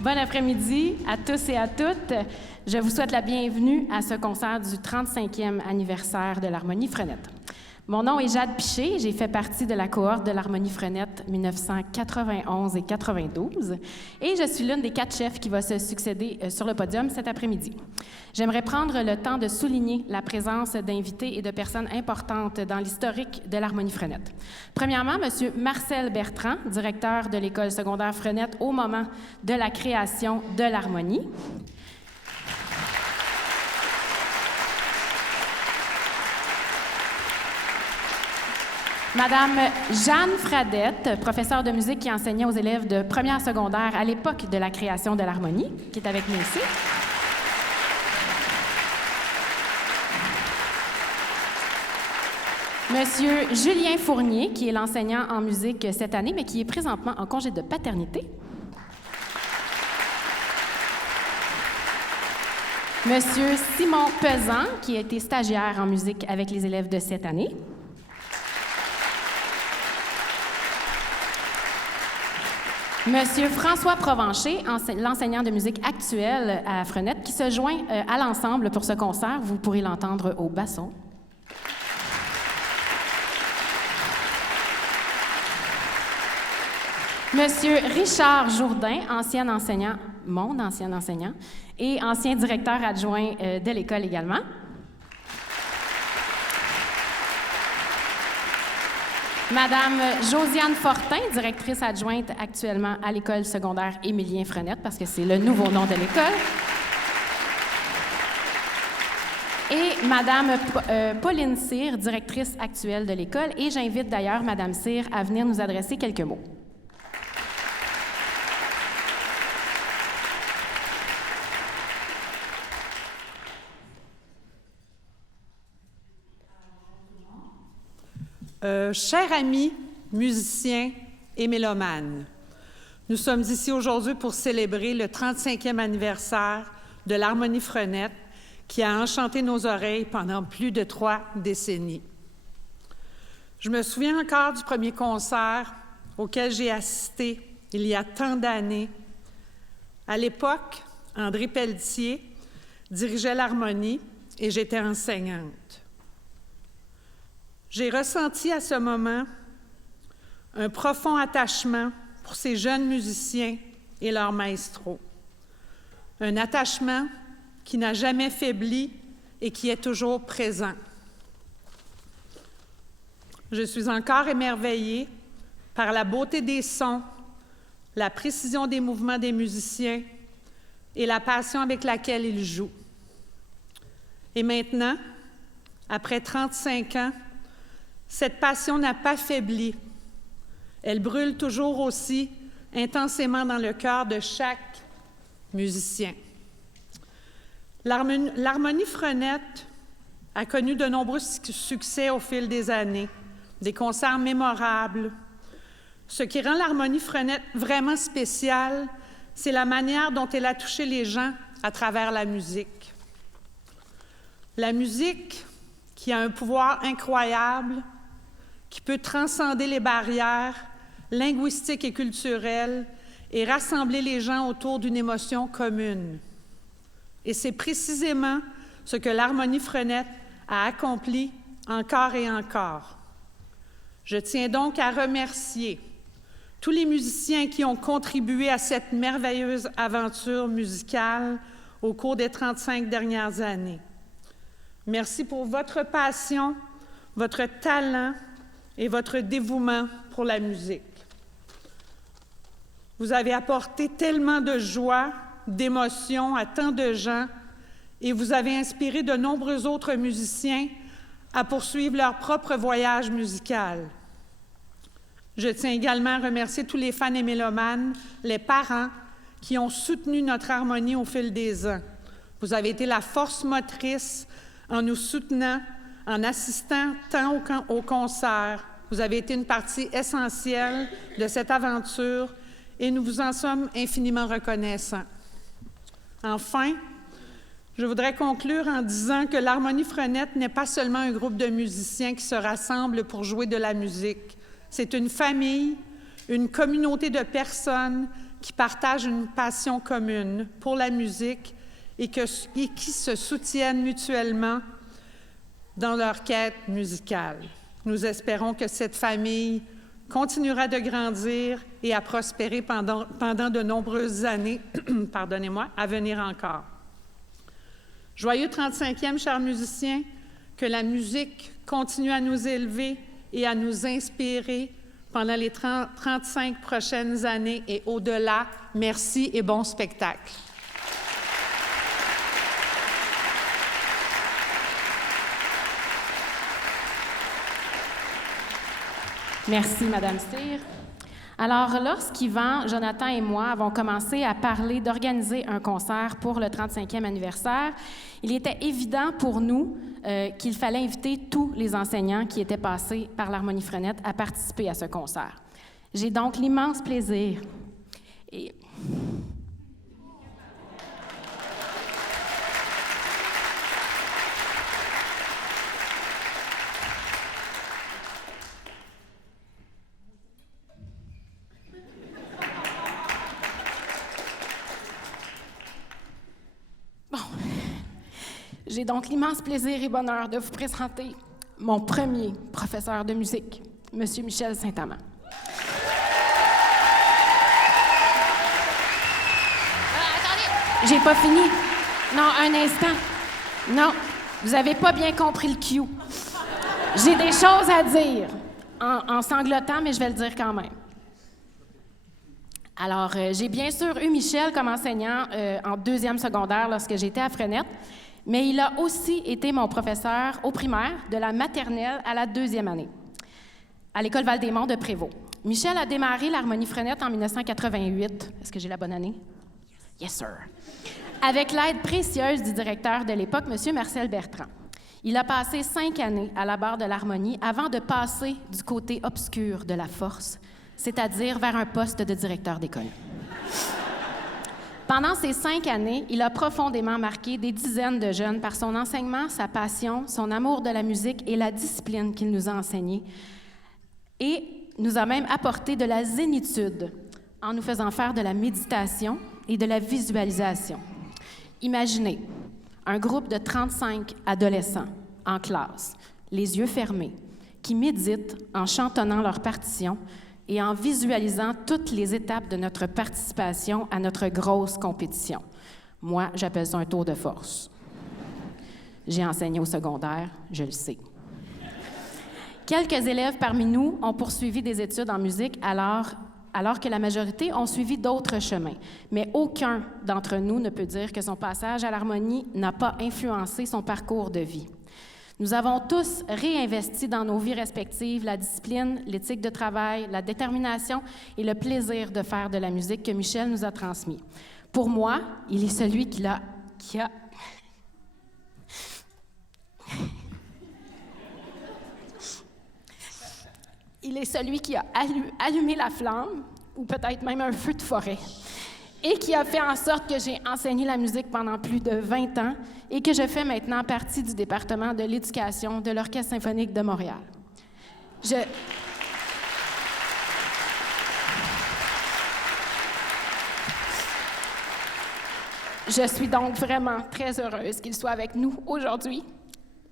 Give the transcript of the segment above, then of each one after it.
Bon après-midi à tous et à toutes. Je vous souhaite la bienvenue à ce concert du 35e anniversaire de l'Harmonie Frenette. Mon nom est Jade Piché, j'ai fait partie de la cohorte de l'Harmonie Frenette 1991 et 92 et je suis l'une des 4 chefs qui va se succéder sur le podium cet après-midi. J'aimerais prendre le temps de souligner la présence d'invités et de personnes importantes dans l'historique de l'Harmonie Frenette. Premièrement, M. Marcel Bertrand, directeur de l'école secondaire Frenette au moment de la création de l'Harmonie. Madame Jeanne Fradette, professeure de musique qui enseignait aux élèves de première secondaire à l'époque de la création de l'Harmonie, qui est avec nous ici. Monsieur Julien Fournier, qui est l'enseignant en musique cette année, mais qui est présentement en congé de paternité. Monsieur Simon Pesan, qui a été stagiaire en musique avec les élèves de cette année. Monsieur François Provencher, l'enseignant de musique actuel à Frenette, qui se joint à l'ensemble pour ce concert. Vous pourrez l'entendre au basson. Monsieur Richard Jourdain, mon ancien enseignant, et ancien directeur adjoint de l'école également. Madame Josiane Fortin, directrice adjointe actuellement à l'école secondaire Émilien Frenette, parce que c'est le nouveau nom de l'école. Et Madame Pauline Cyr, directrice actuelle de l'école. Et j'invite d'ailleurs Madame Cyr à venir nous adresser quelques mots. Chers amis, musiciens et mélomanes, nous sommes ici aujourd'hui pour célébrer le 35e anniversaire de l'Harmonie Frenette qui a enchanté nos oreilles pendant plus de 3 décennies. Je me souviens encore du premier concert auquel j'ai assisté il y a tant d'années. À l'époque, André Pelletier dirigeait l'Harmonie et j'étais enseignante. J'ai ressenti à ce moment un profond attachement pour ces jeunes musiciens et leurs maestros. Un attachement qui n'a jamais faibli et qui est toujours présent. Je suis encore émerveillée par la beauté des sons, la précision des mouvements des musiciens et la passion avec laquelle ils jouent. Et maintenant, après 35 ans, cette passion n'a pas faibli. Elle brûle toujours aussi intensément dans le cœur de chaque musicien. L'Harmonie Frenette a connu de nombreux succès au fil des années, des concerts mémorables. Ce qui rend l'Harmonie Frenette vraiment spéciale, c'est la manière dont elle a touché les gens à travers la musique. La musique qui a un pouvoir incroyable, qui peut transcender les barrières linguistiques et culturelles et rassembler les gens autour d'une émotion commune. Et c'est précisément ce que l'Harmonie Frenette a accompli encore et encore. Je tiens donc à remercier tous les musiciens qui ont contribué à cette merveilleuse aventure musicale au cours des 35 dernières années. Merci pour votre passion, votre talent et votre dévouement pour la musique. Vous avez apporté tellement de joie, d'émotion à tant de gens et vous avez inspiré de nombreux autres musiciens à poursuivre leur propre voyage musical. Je tiens également à remercier tous les fans et mélomanes, les parents qui ont soutenu notre harmonie au fil des ans. Vous avez été la force motrice en nous soutenant, en assistant tant au concert. Vous avez été une partie essentielle de cette aventure et nous vous en sommes infiniment reconnaissants. Enfin, je voudrais conclure en disant que l'Harmonie Frenette n'est pas seulement un groupe de musiciens qui se rassemblent pour jouer de la musique. C'est une famille, une communauté de personnes qui partagent une passion commune pour la musique et qui se soutiennent mutuellement dans leur quête musicale. Nous espérons que cette famille continuera de grandir et à prospérer pendant de nombreuses années à venir encore. Joyeux 35e, chers musiciens, que la musique continue à nous élever et à nous inspirer pendant les 35 prochaines années et au-delà. Merci et bon spectacle. Merci, Madame Cyr. Alors, lorsqu'Yvan, Jonathan et moi avons commencé à parler d'organiser un concert pour le 35e anniversaire, il était évident pour nous qu'il fallait inviter tous les enseignants qui étaient passés par l'Harmonie Frenette à participer à ce concert. J'ai donc l'immense plaisir et... J'ai donc l'immense plaisir et bonheur de vous présenter mon premier professeur de musique, M. Michel Saint-Amand. Attendez! J'ai pas fini. Non, un instant. Non, vous avez pas bien compris le cue. J'ai des choses à dire, en sanglotant, mais je vais le dire quand même. Alors, j'ai bien sûr eu Michel comme enseignant en 2e secondaire lorsque j'étais à Frenette, mais il a aussi été mon professeur au primaire, de la maternelle à la 2e année, à l'École Val-des-Monts de Prévost. Michel a démarré l'Harmonie Frenette en 1988. Est-ce que j'ai la bonne année? Yes, sir. Avec l'aide précieuse du directeur de l'époque, M. Marcel Bertrand. Il a passé 5 années à la barre de l'harmonie avant de passer du côté obscur de la force, c'est-à-dire vers un poste de directeur d'école. Pendant ces 5 années, il a profondément marqué des dizaines de jeunes par son enseignement, sa passion, son amour de la musique et la discipline qu'il nous a enseignée. Et nous a même apporté de la zénitude en nous faisant faire de la méditation et de la visualisation. Imaginez un groupe de 35 adolescents en classe, les yeux fermés, qui méditent en chantonnant leur partition et en visualisant toutes les étapes de notre participation à notre grosse compétition. Moi, j'appelle ça un tour de force. J'ai enseigné au secondaire, je le sais. Quelques élèves parmi nous ont poursuivi des études en musique alors que la majorité ont suivi d'autres chemins. Mais aucun d'entre nous ne peut dire que son passage à l'harmonie n'a pas influencé son parcours de vie. Nous avons tous réinvesti dans nos vies respectives la discipline, l'éthique de travail, la détermination et le plaisir de faire de la musique que Michel nous a transmis. Pour moi, il est celui qui a... Il est celui qui a allumé la flamme, ou peut-être même un feu de forêt, et qui a fait en sorte que j'ai enseigné la musique pendant plus de 20 ans et que je fais maintenant partie du département de l'éducation de l'Orchestre symphonique de Montréal. Je suis donc vraiment très heureuse qu'il soit avec nous aujourd'hui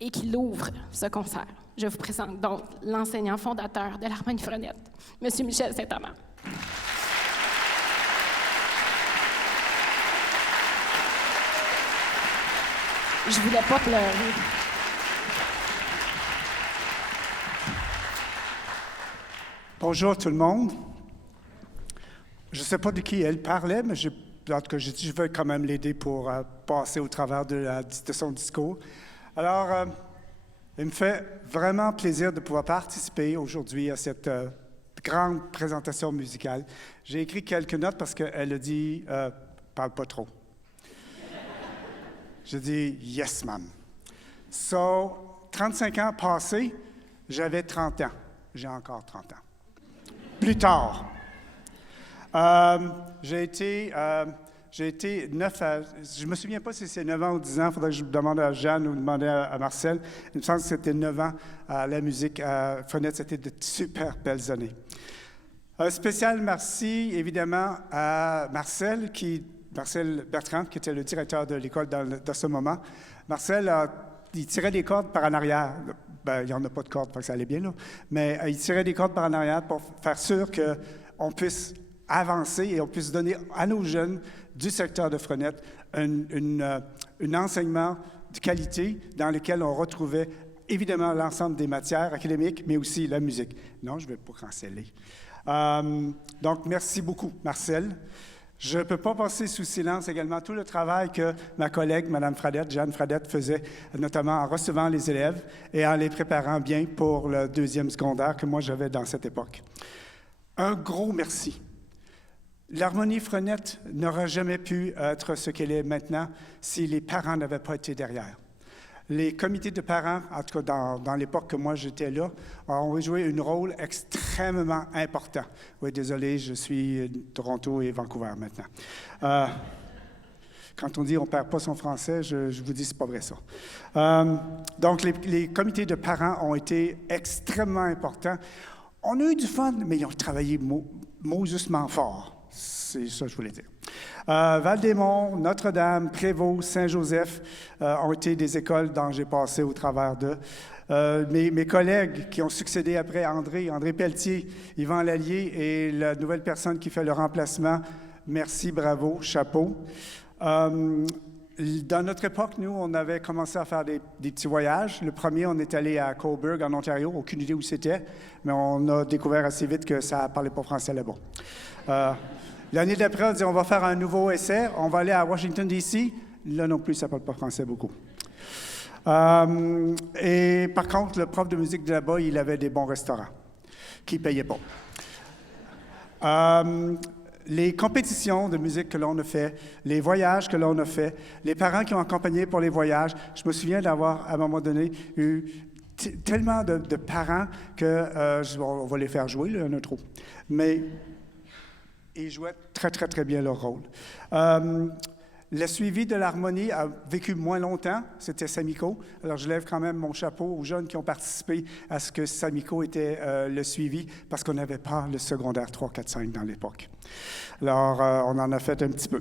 et qu'il ouvre ce concert. Je vous présente donc l'enseignant fondateur de l'Harmonie Frenette, M. Michel Saint-Amand. Je voulais pas pleurer. Bonjour tout le monde. Je ne sais pas de qui elle parlait, mais en tout cas, j'ai dit je veux quand même l'aider pour passer au travers de son discours. Alors, il me fait vraiment plaisir de pouvoir participer aujourd'hui à cette grande présentation musicale. J'ai écrit quelques notes parce qu'elle a dit « parle pas trop ». J'ai dit « yes, ma'am ». So, 35 ans passés, j'avais 30 ans. J'ai encore 30 ans. Plus tard, j'ai été 9 à... Je ne me souviens pas si c'est 9 ans ou 10 ans. Il faudrait que je demande à Jeanne ou demander à Marcel. Il me semble que c'était 9 ans à la musique. À Frenette, c'était de super belles années. Un spécial merci, évidemment, à Marcel Bertrand, qui était le directeur de l'école dans ce moment. Marcel, il tirait des cordes par en arrière. Ben, il n'y en a pas de cordes, parce que ça allait bien, là. Mais il tirait des cordes par en arrière pour faire sûr qu'on puisse avancer et on puisse donner à nos jeunes du secteur de Frenette un enseignement de qualité dans lequel on retrouvait évidemment l'ensemble des matières académiques, mais aussi la musique. Non, je ne vais pas canceller. Donc, merci beaucoup, Marcel. Je ne peux pas passer sous silence également tout le travail que ma collègue, Mme Fradette, Jeanne Fradette, faisait, notamment en recevant les élèves et en les préparant bien pour le deuxième secondaire que moi j'avais dans cette époque. Un gros merci. L'Harmonie Frenette n'aurait jamais pu être ce qu'elle est maintenant si les parents n'avaient pas été derrière. Les comités de parents, en tout cas dans l'époque que moi j'étais là, ont joué un rôle extrêmement important. Oui, désolé, je suis Toronto et Vancouver maintenant. Quand on dit on ne perd pas son français, je vous dis c'est pas vrai ça. Donc, les comités de parents ont été extrêmement importants. On a eu du fun, mais ils ont travaillé mauvaisement fort. C'est ça que je voulais dire. Val-des-Monts, Notre-Dame, Prévost, Saint-Joseph ont été des écoles dont j'ai passé au travers d'eux. Mes collègues qui ont succédé après, André Pelletier, Yvan Lallier et la nouvelle personne qui fait le remplacement, merci, bravo, chapeau. Dans notre époque, nous, on avait commencé à faire des petits voyages. Le premier, on est allé à Cobourg, en Ontario, aucune idée où c'était, mais on a découvert assez vite que ça ne parlait pas français là-bas. L'année d'après, on dit on va faire un nouveau essai, on va aller à Washington, D.C. Là non plus, ça ne parle pas français beaucoup. Et par contre, le prof de musique de là-bas, il avait des bons restaurants qui ne payaient pas. Les compétitions de musique que l'on a fait, les voyages que l'on a fait, les parents qui ont accompagné pour les voyages, je me souviens d'avoir, à un moment donné, eu tellement de parents que, on va les faire jouer, là, il y en a trop, mais ils jouaient très, très, très bien leur rôle. Le suivi de l'harmonie a vécu moins longtemps, c'était Samico. Alors, je lève quand même mon chapeau aux jeunes qui ont participé à ce que Samico était le suivi, parce qu'on n'avait pas le secondaire 3, 4, 5 dans l'époque. Alors, on en a fait un petit peu.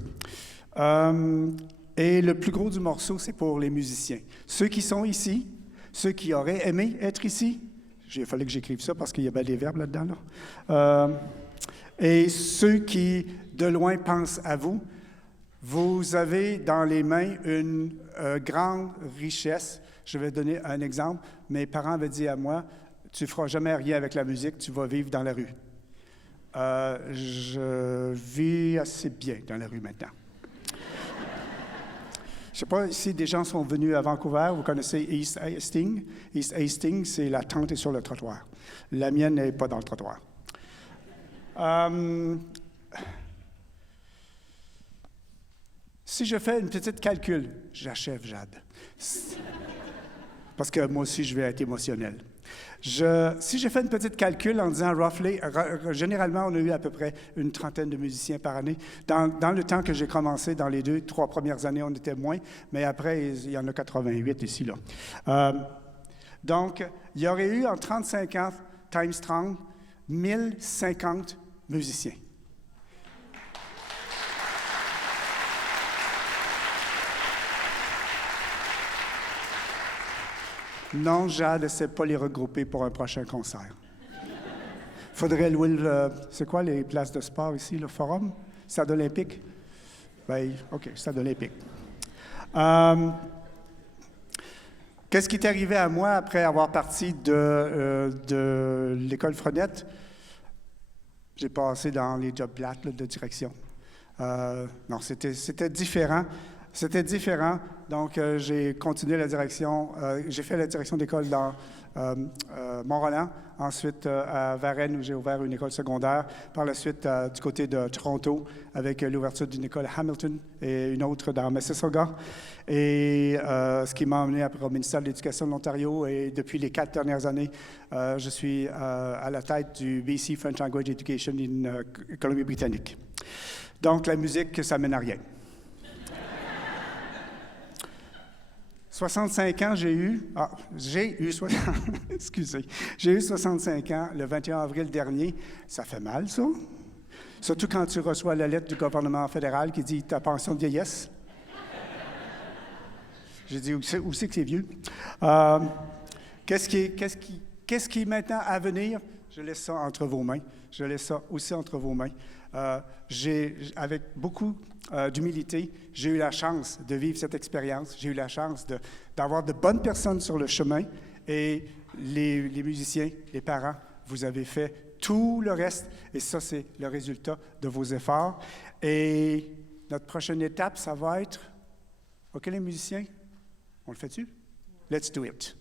Et le plus gros du morceau, c'est pour les musiciens. Ceux qui sont ici, ceux qui auraient aimé être ici, il fallait que j'écrive ça parce qu'il y a bien des verbes là-dedans, là. Et ceux qui, de loin, pensent à vous, vous avez dans les mains une grande richesse. Je vais donner un exemple. Mes parents avaient dit à moi, « Tu ne feras jamais rien avec la musique, tu vas vivre dans la rue. » Je vis assez bien dans la rue maintenant. Je ne sais pas si des gens sont venus à Vancouver, vous connaissez East Hastings. East Hastings, c'est la tente est sur le trottoir. La mienne n'est pas dans le trottoir. Si je fais une petite calcul, j'achève, Jade. Parce que moi aussi, je vais être émotionnel. Si je fais une petite calcul en disant roughly, généralement, on a eu à peu près une trentaine de musiciens par année. Dans le temps que j'ai commencé, dans les 2-3 premières années, on était moins, mais après, il y en a 88 ici, là. Donc, il y aurait eu en 35 ans, times 30, 1050 musiciens. Non, Jade, essaie pas les regrouper pour un prochain concert. Faudrait louer c'est quoi les places de sport ici, le Forum? Stade olympique? Ben, OK, Stade olympique. Qu'est-ce qui est arrivé à moi après avoir parti de l'école Frenette? J'ai passé dans les jobs plates de direction. Non, c'était différent. C'était différent, donc j'ai continué la direction, j'ai fait la direction d'école dans Mont-Roland, ensuite à Varennes où j'ai ouvert une école secondaire, par la suite du côté de Toronto avec l'ouverture d'une école à Hamilton et une autre dans Mississauga, et ce qui m'a emmené après au ministère de l'Éducation de l'Ontario, et depuis les 4 dernières années, je suis à la tête du BC French Language Education en Colombie-Britannique. Donc la musique, ça mène à rien. 65 ans, j'ai eu excusez, j'ai eu 65 ans le 21 avril dernier. Ça fait mal, ça? Surtout quand tu reçois la lettre du gouvernement fédéral qui dit ta pension de vieillesse. J'ai dit, où c'est que c'est vieux? Qu'est-ce qui est maintenant à venir? Je laisse ça entre vos mains. Je laisse ça aussi entre vos mains. Avec beaucoup d'humilité, j'ai eu la chance de vivre cette expérience. J'ai eu la chance d'avoir de bonnes personnes sur le chemin. Et les musiciens, les parents, vous avez fait tout le reste. Et ça, c'est le résultat de vos efforts. Et notre prochaine étape, ça va être... OK, les musiciens? On le fait-tu? Let's do it.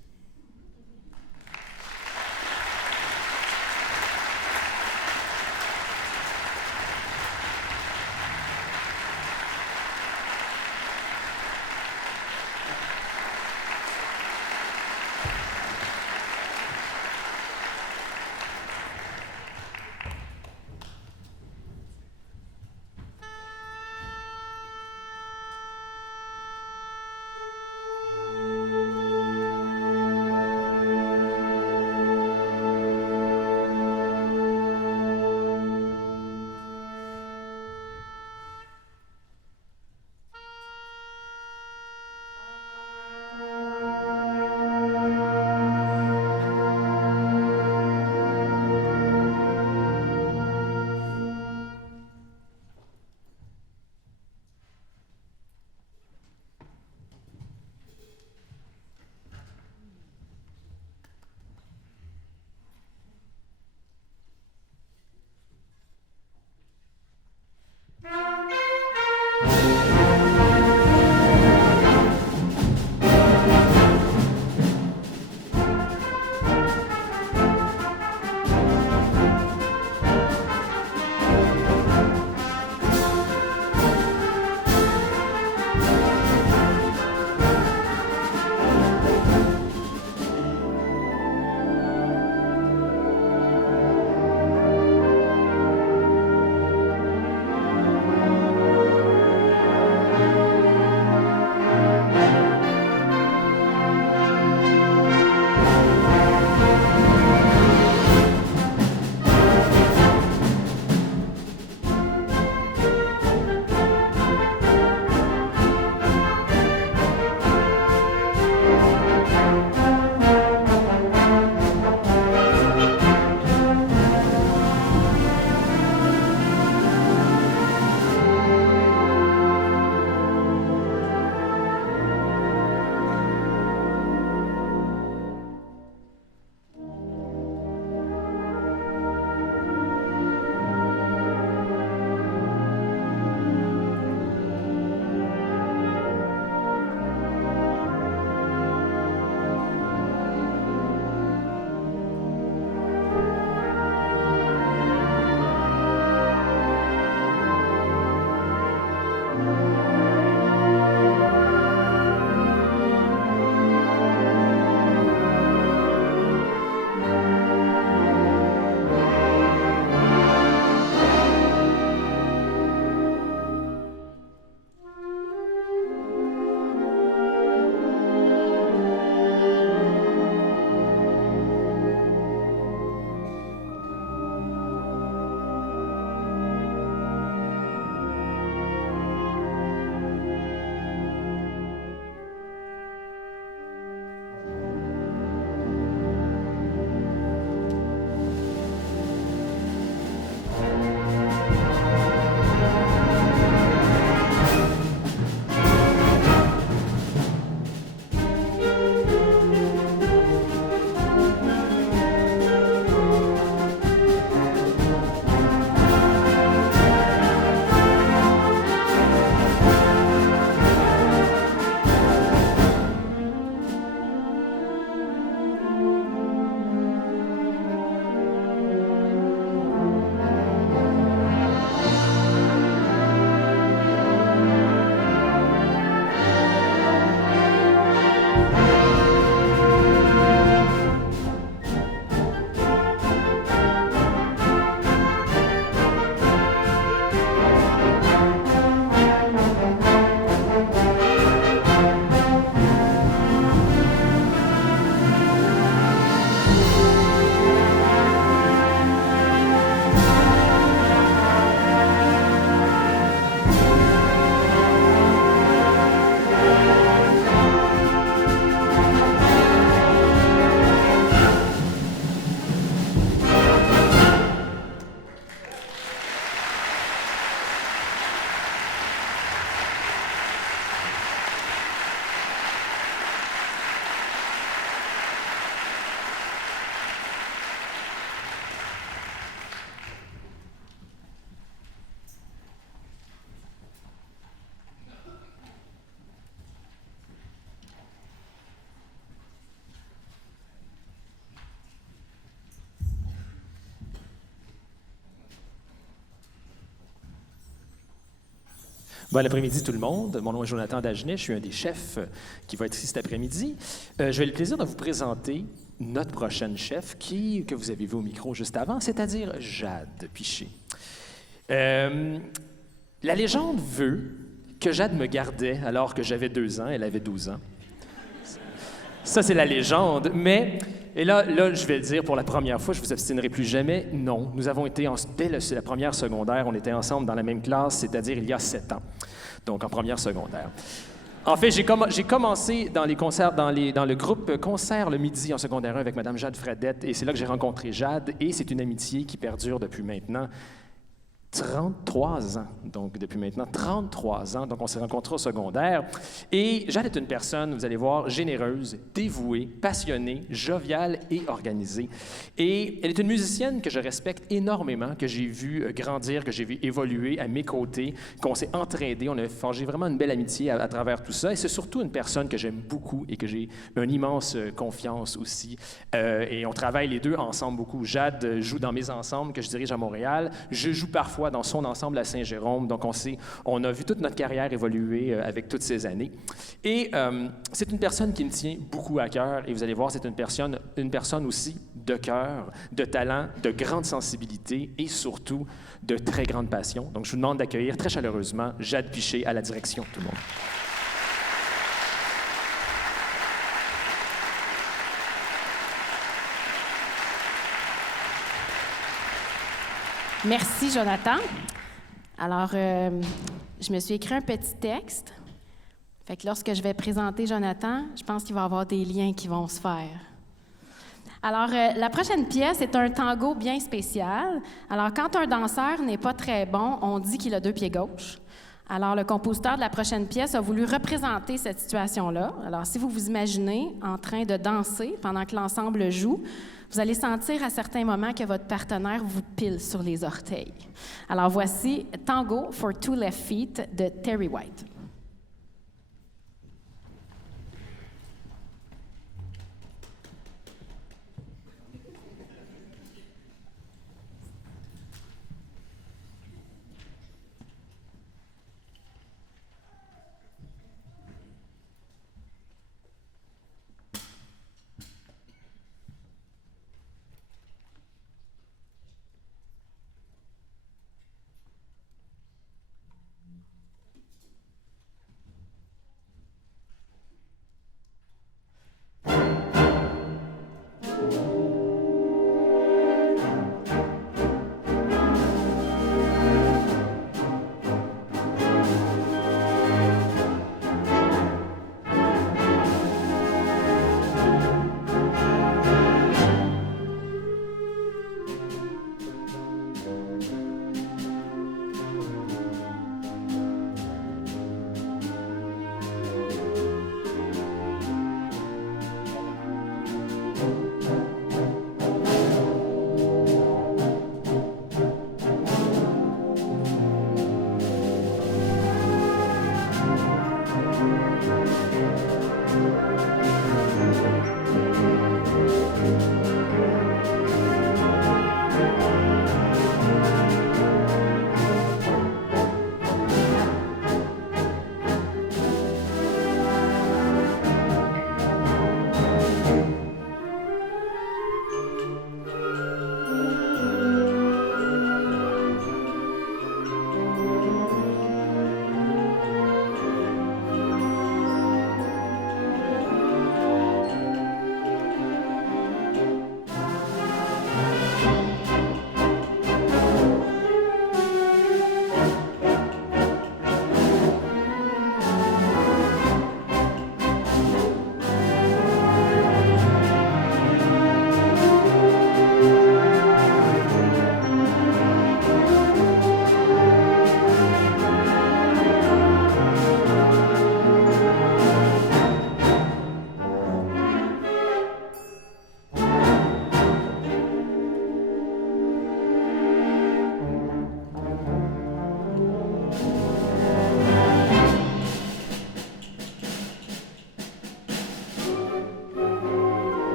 Bon après-midi tout le monde. Mon nom est Jonathan Dagenet, je suis un des chefs qui va être ici cet après-midi. J'ai le plaisir de vous présenter notre prochaine chef que vous avez vu au micro juste avant, c'est-à-dire Jade Piché. La légende veut que Jade me gardait alors que j'avais 2 ans, elle avait 12 ans. Ça, c'est la légende, mais... Et là, je vais le dire pour la première fois, je vous obstinerai plus jamais. Non, nous avons été, dès la première secondaire, on était ensemble dans la même classe, c'est-à-dire il y a 7 ans, donc en première secondaire. En fait, j'ai commencé dans les concerts, dans le groupe Concert le midi en secondaire 1 avec Mme Jade Fradette, et c'est là que j'ai rencontré Jade, et c'est une amitié qui perdure depuis maintenant 33 ans. Donc, depuis maintenant 33 ans. Donc, on s'est rencontrés au secondaire. Et Jade est une personne, vous allez voir, généreuse, dévouée, passionnée, joviale et organisée. Et elle est une musicienne que je respecte énormément, que j'ai vu grandir, que j'ai vu évoluer à mes côtés, qu'on s'est entraidés. On a forgé vraiment une belle amitié à travers tout ça. Et c'est surtout une personne que j'aime beaucoup et que j'ai une immense confiance aussi. Et on travaille les deux ensemble beaucoup. Jade joue dans mes ensembles que je dirige à Montréal. Je joue parfois dans son ensemble à Saint-Jérôme. Donc, on a vu toute notre carrière évoluer avec toutes ces années. Et c'est une personne qui me tient beaucoup à cœur. Et vous allez voir, c'est une personne aussi de cœur, de talent, de grande sensibilité et surtout de très grande passion. Donc, je vous demande d'accueillir très chaleureusement Jade Piché à la direction, tout le monde. Merci, Jonathan. Alors, je me suis écrit un petit texte. Fait que lorsque je vais présenter Jonathan, je pense qu'il va y avoir des liens qui vont se faire. Alors, la prochaine pièce est un tango bien spécial. Alors, quand un danseur n'est pas très bon, on dit qu'il a 2 pieds gauches. Alors, le compositeur de la prochaine pièce a voulu représenter cette situation-là. Alors, si vous vous imaginez en train de danser pendant que l'ensemble joue, vous allez sentir à certains moments que votre partenaire vous pile sur les orteils. Alors, voici Tango for 2 Left Feet de Terry White.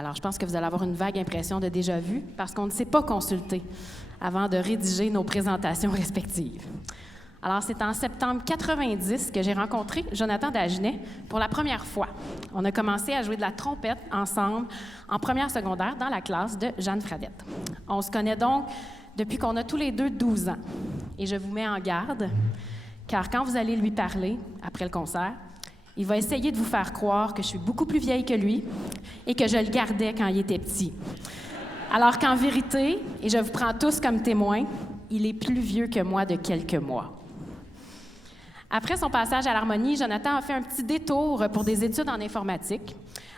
Alors, je pense que vous allez avoir une vague impression de déjà-vu parce qu'on ne s'est pas consulté avant de rédiger nos présentations respectives. Alors, c'est en septembre 90 que j'ai rencontré Jonathan Dagenet pour la première fois. On a commencé à jouer de la trompette ensemble en première secondaire dans la classe de Jeanne Fradette. On se connaît donc depuis qu'on a tous les deux 12 ans. Et je vous mets en garde, car quand vous allez lui parler après le concert, il va essayer de vous faire croire que je suis beaucoup plus vieille que lui et que je le gardais quand il était petit. Alors qu'en vérité, et je vous prends tous comme témoins, il est plus vieux que moi de quelques mois. Après son passage à l'harmonie, Jonathan a fait un petit détour pour des études en informatique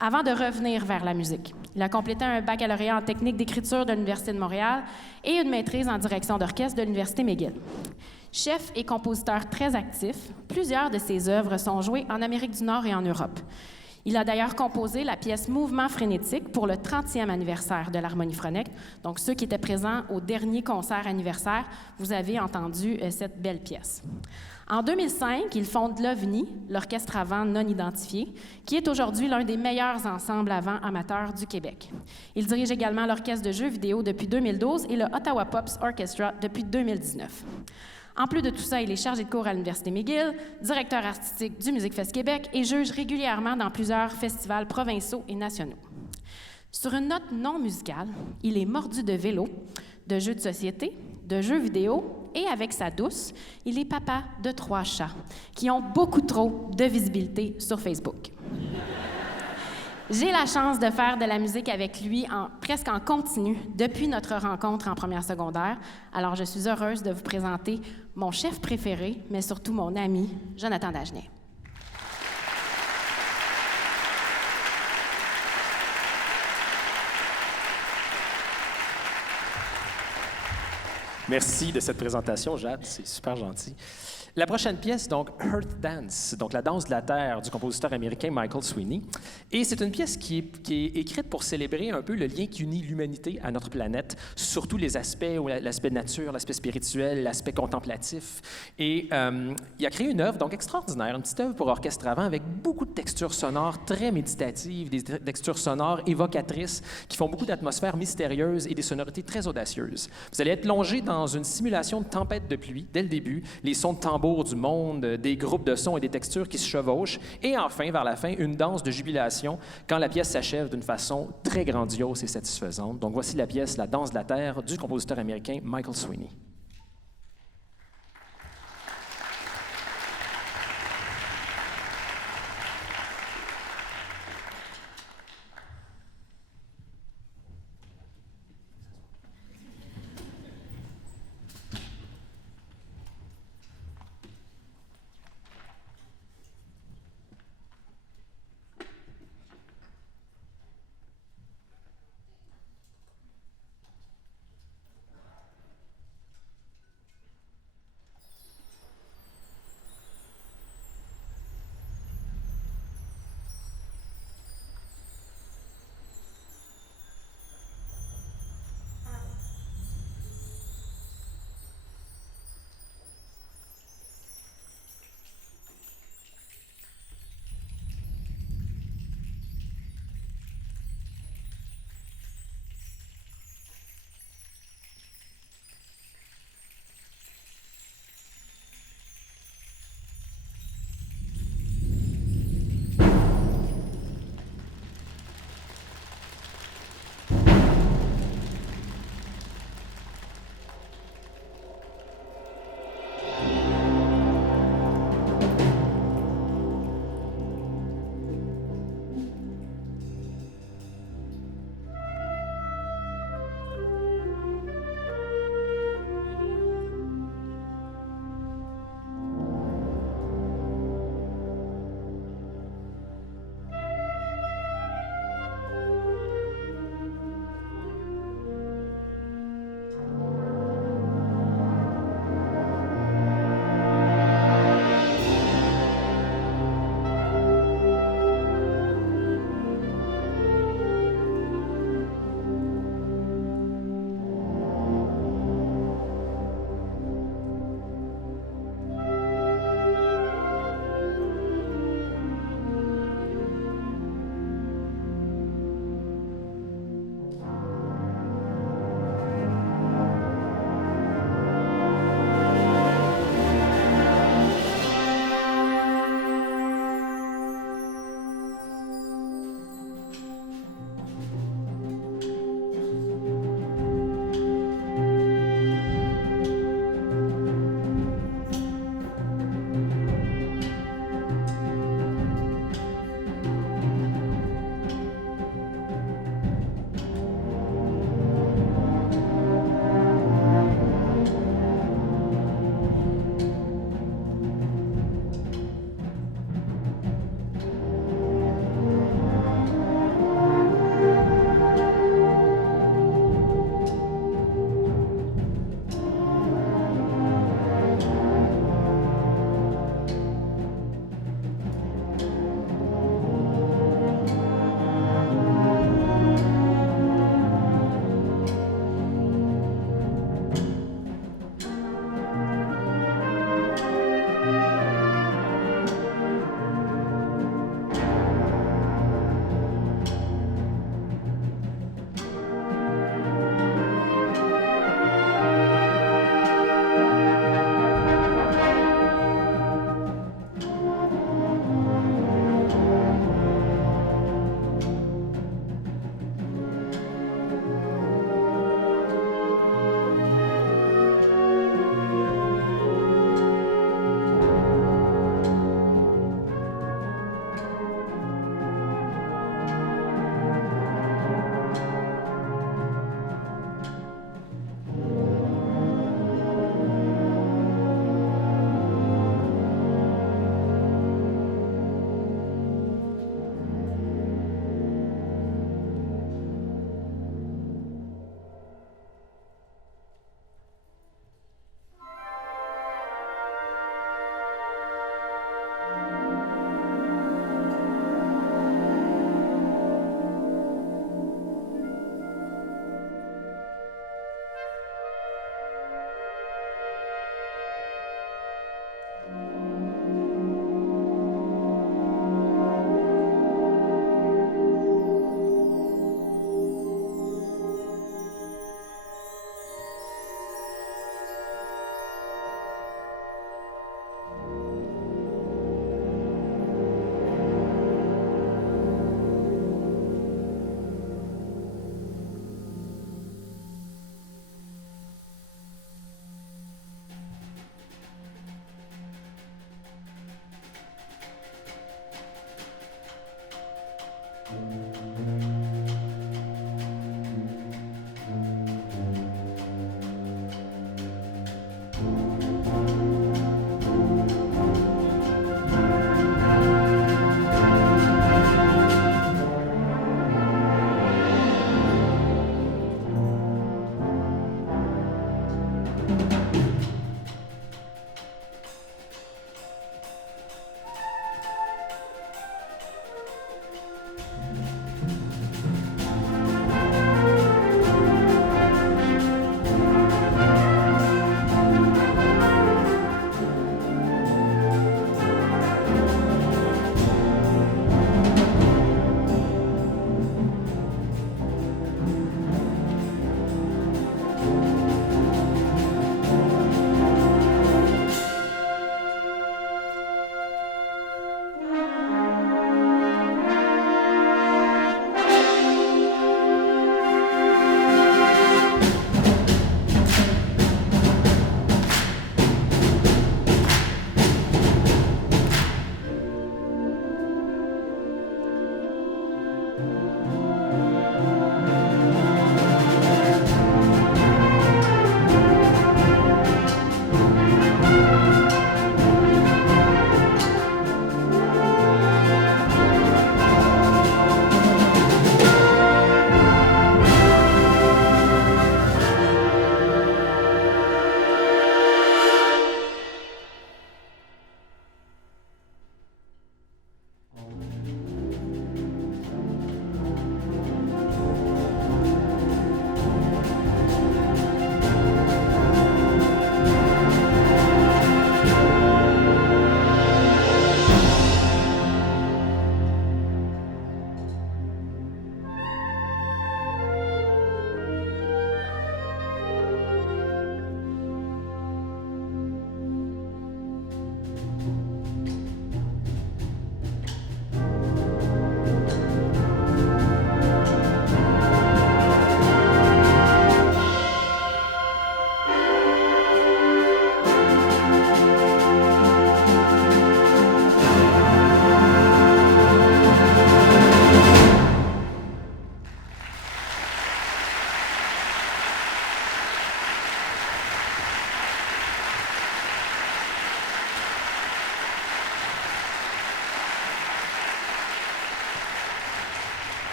avant de revenir vers la musique. Il a complété un baccalauréat en technique d'écriture de l'Université de Montréal et une maîtrise en direction d'orchestre de l'Université McGill. Chef et compositeur très actif, plusieurs de ses œuvres sont jouées en Amérique du Nord et en Europe. Il a d'ailleurs composé la pièce Mouvement frénétique pour le 30e anniversaire de l'Harmonie Fronect. Donc, ceux qui étaient présents au dernier concert anniversaire, vous avez entendu cette belle pièce. En 2005, il fonde l'OVNI, l'Orchestre à vent non identifié, qui est aujourd'hui l'un des meilleurs ensembles à vent amateurs du Québec. Il dirige également l'Orchestre de jeux vidéo depuis 2012 et le Ottawa Pops Orchestra depuis 2019. En plus de tout ça, il est chargé de cours à l'Université McGill, directeur artistique du MusicFest Québec et juge régulièrement dans plusieurs festivals provinciaux et nationaux. Sur une note non musicale, il est mordu de vélo, de jeux de société, de jeux vidéo et avec sa douce, il est papa de 3 chats qui ont beaucoup trop de visibilité sur Facebook. J'ai la chance de faire de la musique avec lui presque en continu depuis notre rencontre en première secondaire. Alors, je suis heureuse de vous présenter mon chef préféré, mais surtout mon ami, Jonathan Dagenet. Merci de cette présentation, Jade. C'est super gentil. La prochaine pièce, donc, Earth Dance, donc la danse de la Terre du compositeur américain Michael Sweeney. Et c'est une pièce qui est écrite pour célébrer un peu le lien qui unit l'humanité à notre planète, surtout les aspects, l'aspect nature, l'aspect spirituel, l'aspect contemplatif. Et il a créé une œuvre donc extraordinaire, une petite œuvre pour orchestre à vent avec beaucoup de textures sonores très méditatives, des textures sonores évocatrices qui font beaucoup d'atmosphères mystérieuses et des sonorités très audacieuses. Vous allez être plongé dans une simulation de tempête de pluie dès le début, les sons de tambour du monde, des groupes de sons et des textures qui se chevauchent, et enfin, vers la fin, une danse de jubilation quand la pièce s'achève d'une façon très grandiose et satisfaisante. Donc voici la pièce La danse de la Terre du compositeur américain Michael Sweeney.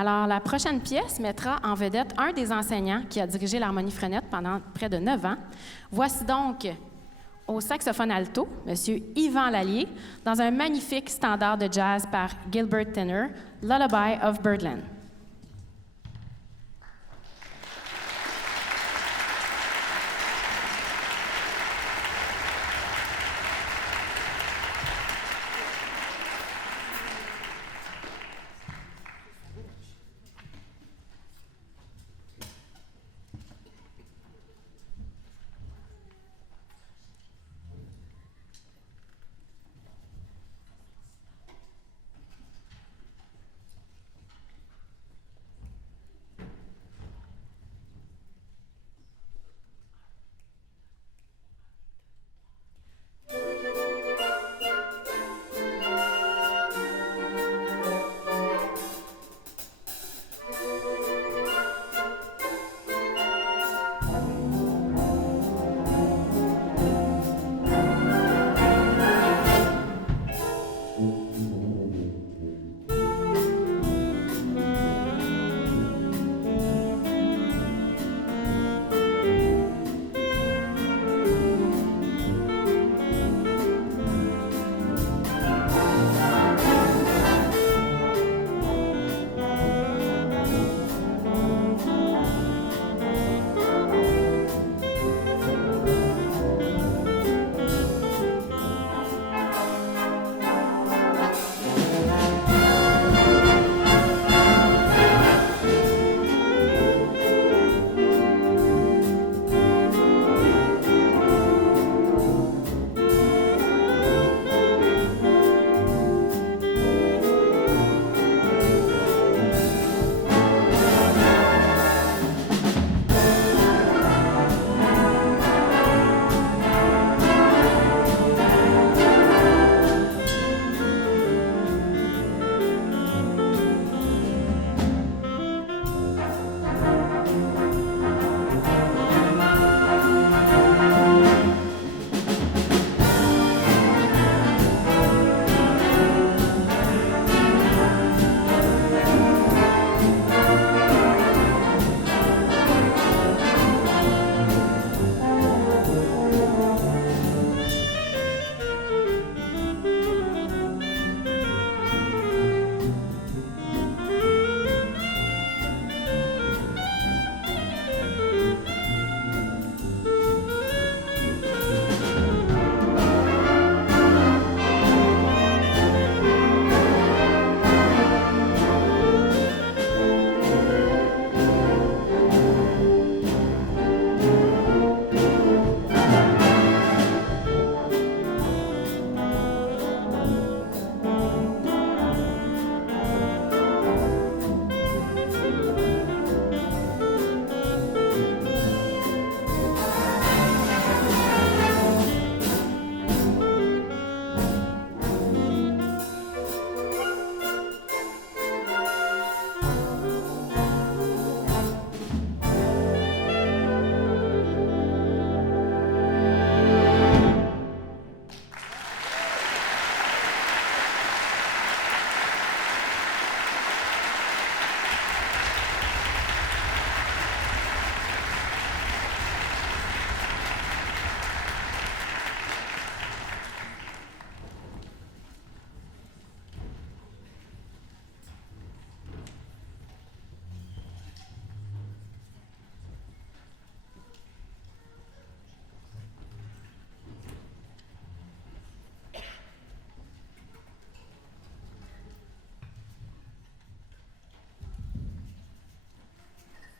Alors, la prochaine pièce mettra en vedette un des enseignants qui a dirigé l'harmonie Frenette pendant près de 9 ans. Voici donc au saxophone alto, M. Yvan Lallier, dans un magnifique standard de jazz par Gilbert Tenner, Lullaby of Birdland.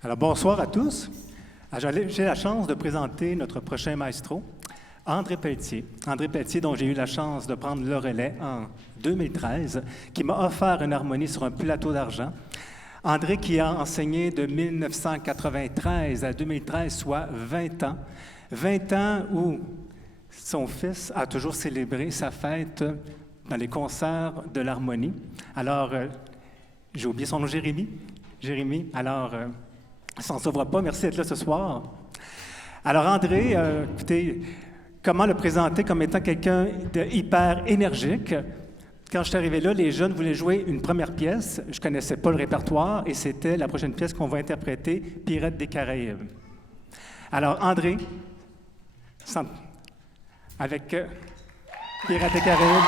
Alors, bonsoir à tous. J'ai la chance de présenter notre prochain maestro, André Pelletier. André Pelletier, dont j'ai eu la chance de prendre le relais en 2013, qui m'a offert une harmonie sur un plateau d'argent. André qui a enseigné de 1993 à 2013, soit 20 ans. 20 ans où son fils a toujours célébré sa fête dans les concerts de l'harmonie. Alors, j'ai oublié son nom, Jérémy. Jérémy, alors, ça ne sauvera pas. Merci d'être là ce soir. Alors, André, écoutez, comment le présenter comme étant quelqu'un de hyper énergique, Quand je suis arrivé là, les jeunes voulaient jouer une première pièce. Je ne connaissais pas le répertoire et c'était la prochaine pièce qu'on va interpréter, Pirates des Caraïbes. Alors, André, avec Pirates des Caraïbes.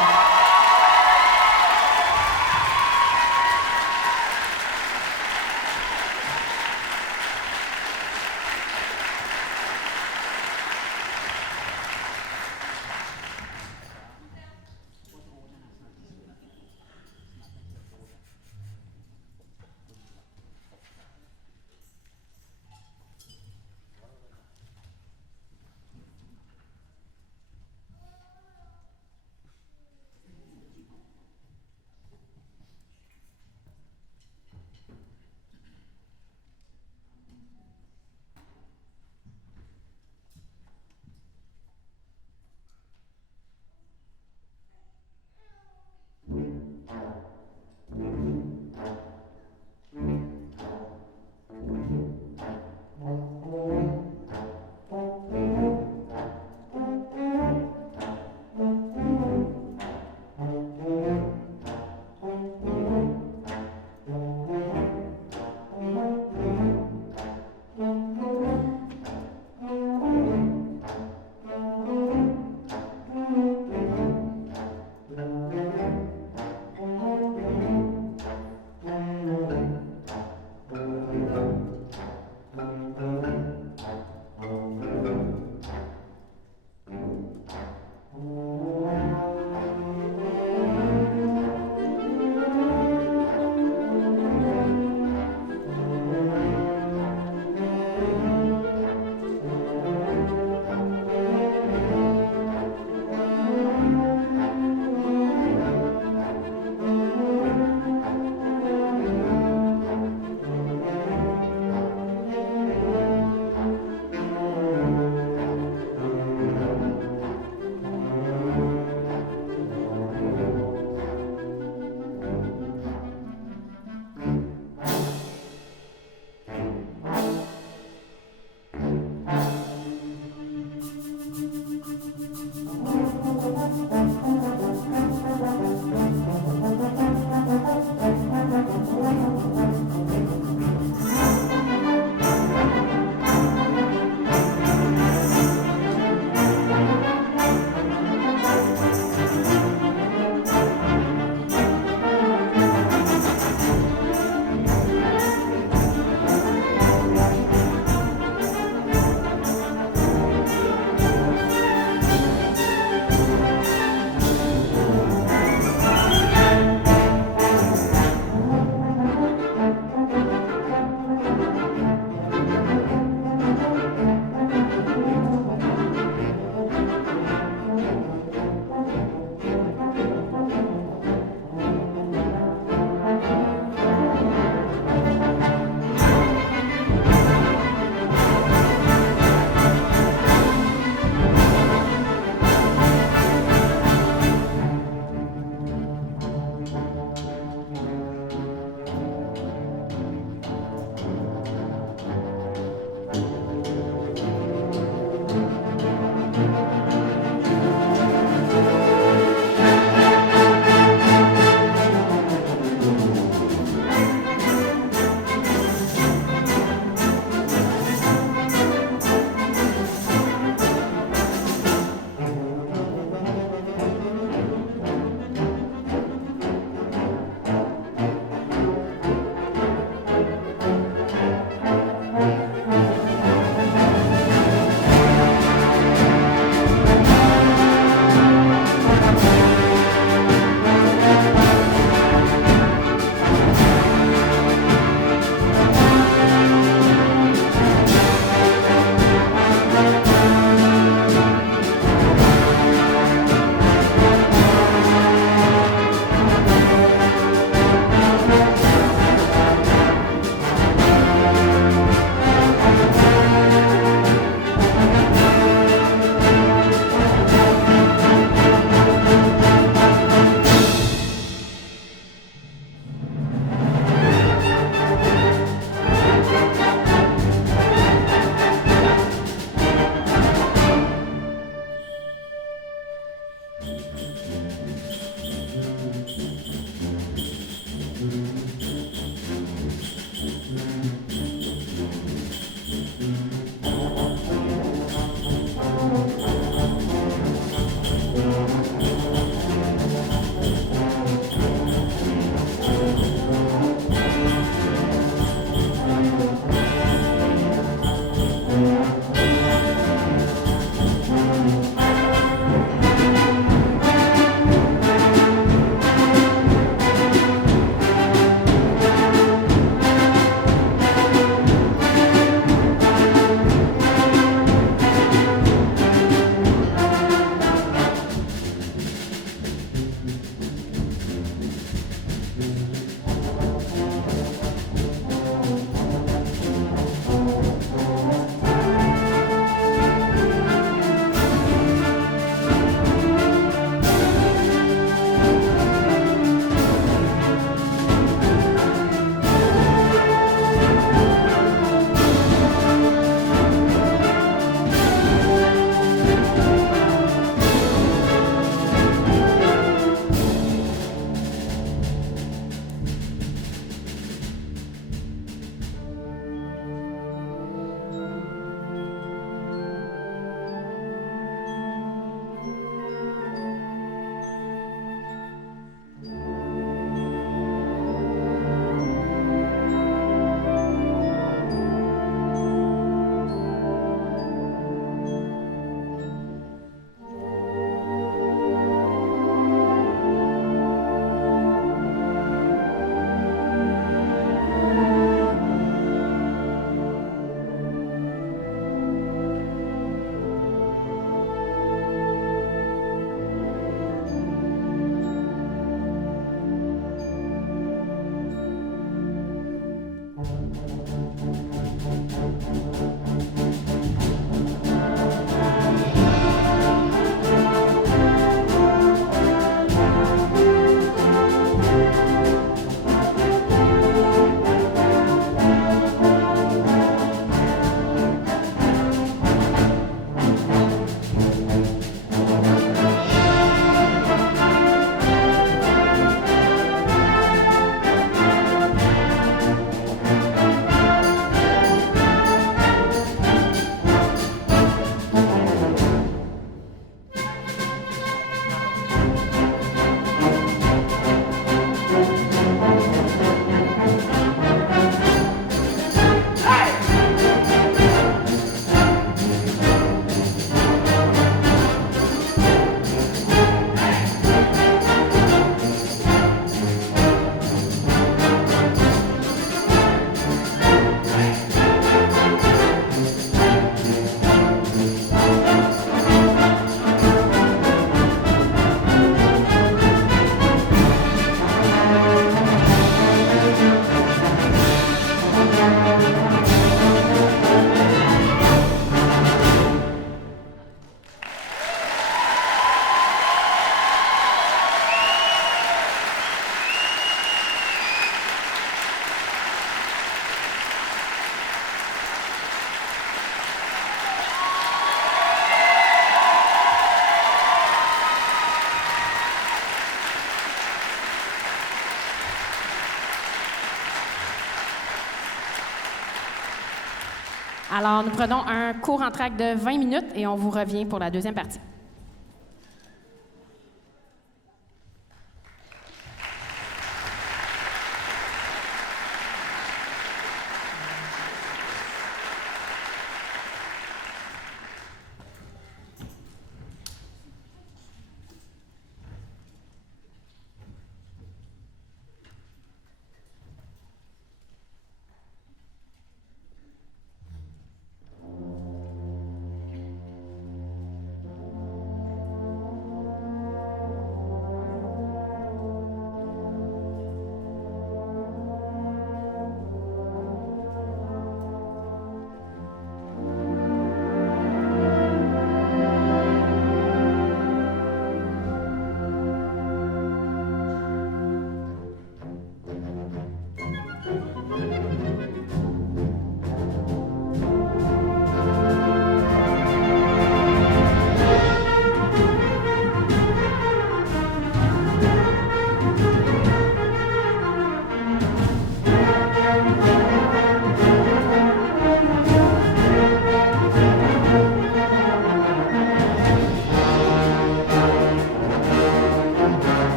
Alors, nous prenons un court entracte de 20 minutes et on vous revient pour la deuxième partie.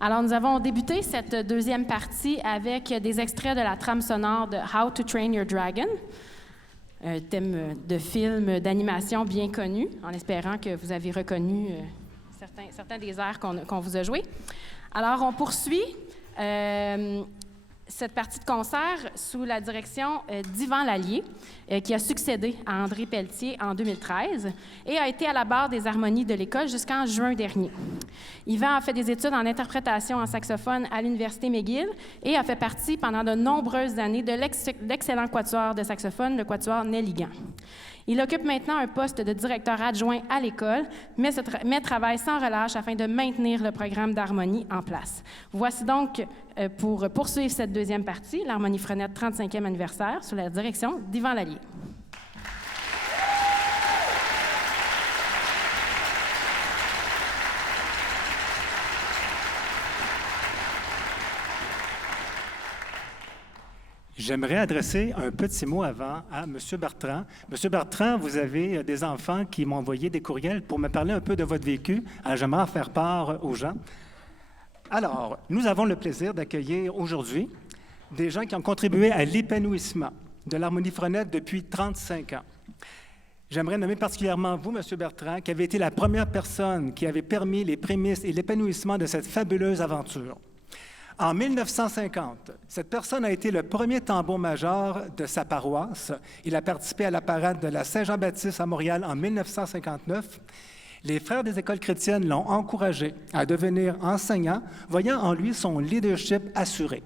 Alors, nous avons débuté cette deuxième partie avec des extraits de la trame sonore de How to Train Your Dragon, un thème de film d'animation bien connu, en espérant que vous avez reconnu certains des airs qu'on vous a joués. Alors, on poursuit cette partie de concert sous la direction d'Yvan Lallier, qui a succédé à André Pelletier en 2013 et a été à la barre des harmonies de l'École jusqu'en juin dernier. Yvan a fait des études en interprétation en saxophone à l'Université McGill et a fait partie pendant de nombreuses années de l'excellent quatuor de saxophone, le quatuor Nelligan. Il occupe maintenant un poste de directeur adjoint à l'école, mais travaille sans relâche afin de maintenir le programme d'harmonie en place. Voici donc, pour poursuivre cette deuxième partie, l'Harmonie Frenette 35e anniversaire, sous la direction d'Yvan Lallier. J'aimerais adresser un petit mot avant à M. Bertrand. M. Bertrand, vous avez des enfants qui m'ont envoyé des courriels pour me parler un peu de votre vécu. Alors, j'aimerais en faire part aux gens. Alors, nous avons le plaisir d'accueillir aujourd'hui des gens qui ont contribué à l'épanouissement de l'Harmonie Frenette depuis 35 ans. J'aimerais nommer particulièrement vous, M. Bertrand, qui avez été la première personne qui avait permis les prémices et l'épanouissement de cette fabuleuse aventure. En 1950, cette personne a été le premier tambour-major de sa paroisse. Il a participé à la parade de la Saint-Jean-Baptiste à Montréal en 1959. Les frères des écoles chrétiennes l'ont encouragé à devenir enseignant, voyant en lui son leadership assuré.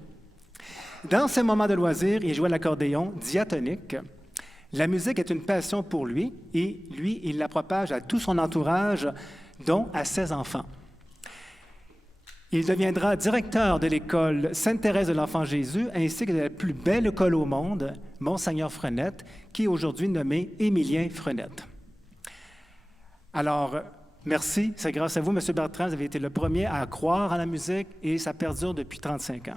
Dans ses moments de loisirs, il jouait l'accordéon diatonique. La musique est une passion pour lui et lui, il la propage à tout son entourage, dont à ses enfants. Il deviendra directeur de l'école Sainte-Thérèse de l'Enfant-Jésus ainsi que de la plus belle école au monde, Monseigneur Frenette, qui est aujourd'hui nommé Émilien Frenette. Alors, merci. C'est grâce à vous, M. Bertrand, vous avez été le premier à croire à la musique et ça perdure depuis 35 ans.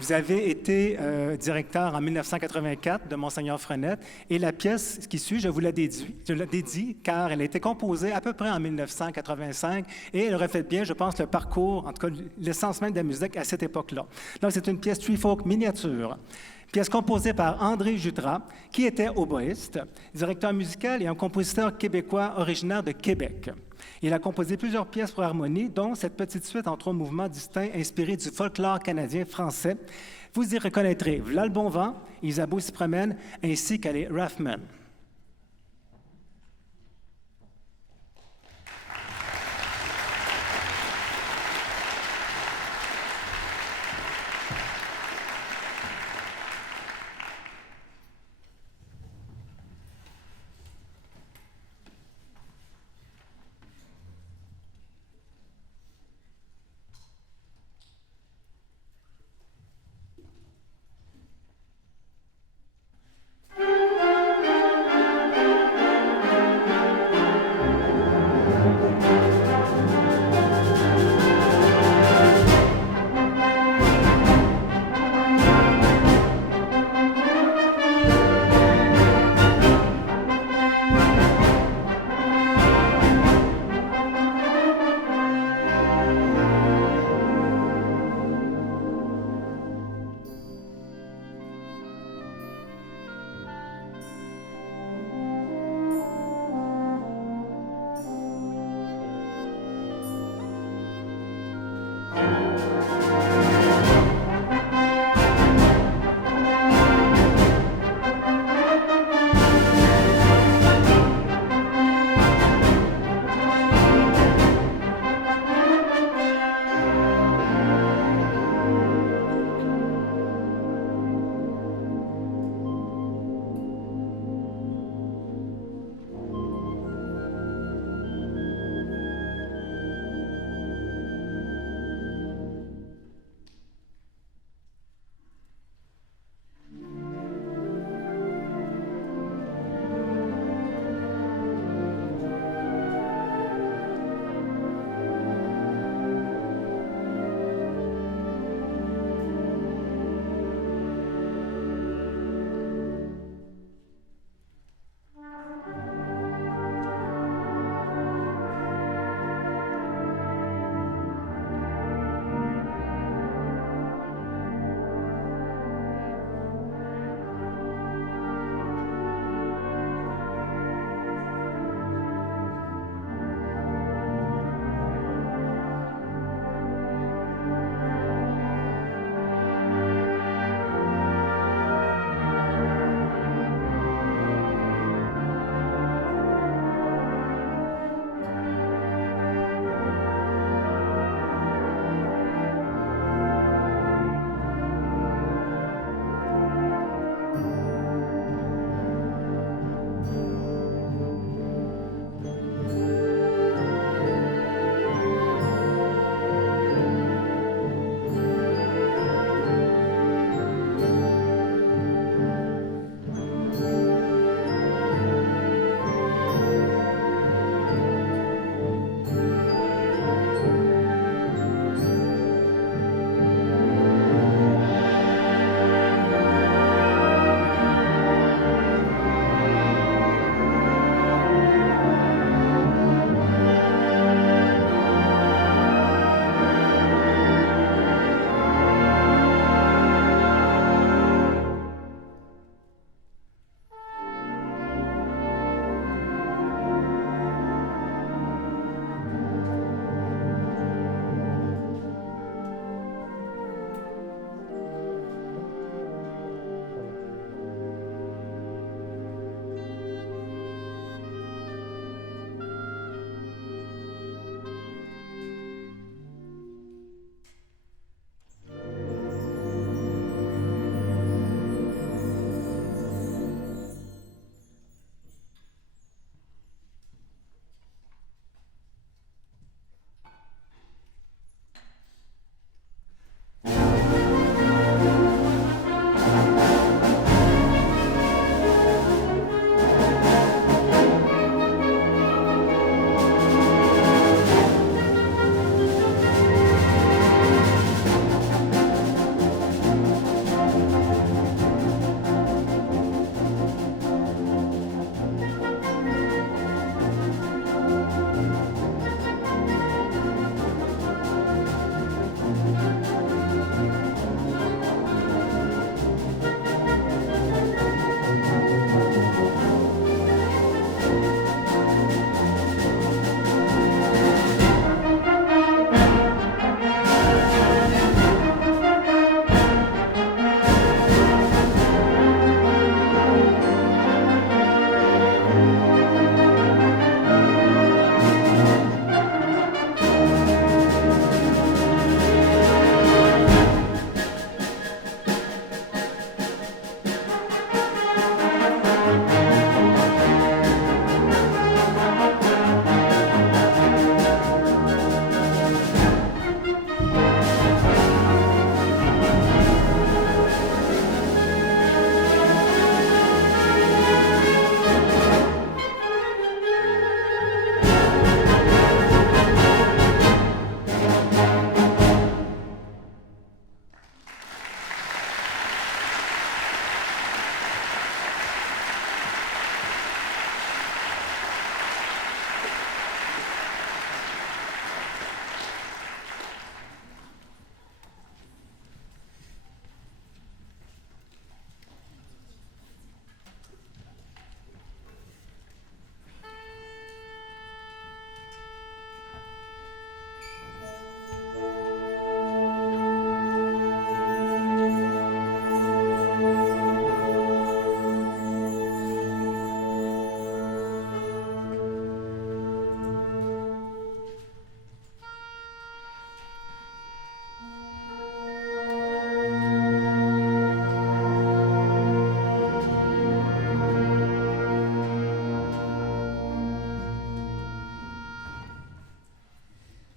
Vous avez été directeur en 1984 de Monseigneur Frenette et la pièce qui suit, je la dédie car elle a été composée à peu près en 1985 et elle reflète bien, je pense, le parcours, en tout cas l'essence même de la musique à cette époque-là. Donc, c'est une pièce Treefolk miniature, pièce composée par André Jutras, qui était oboïste, directeur musical et un compositeur québécois originaire de Québec. Il a composé plusieurs pièces pour harmonie, dont cette petite suite en 3 mouvements distincts inspirée du folklore canadien-français. Vous y reconnaîtrez V'là le bon vent, Isabeau s'y promène, ainsi qu'elle est Raffman.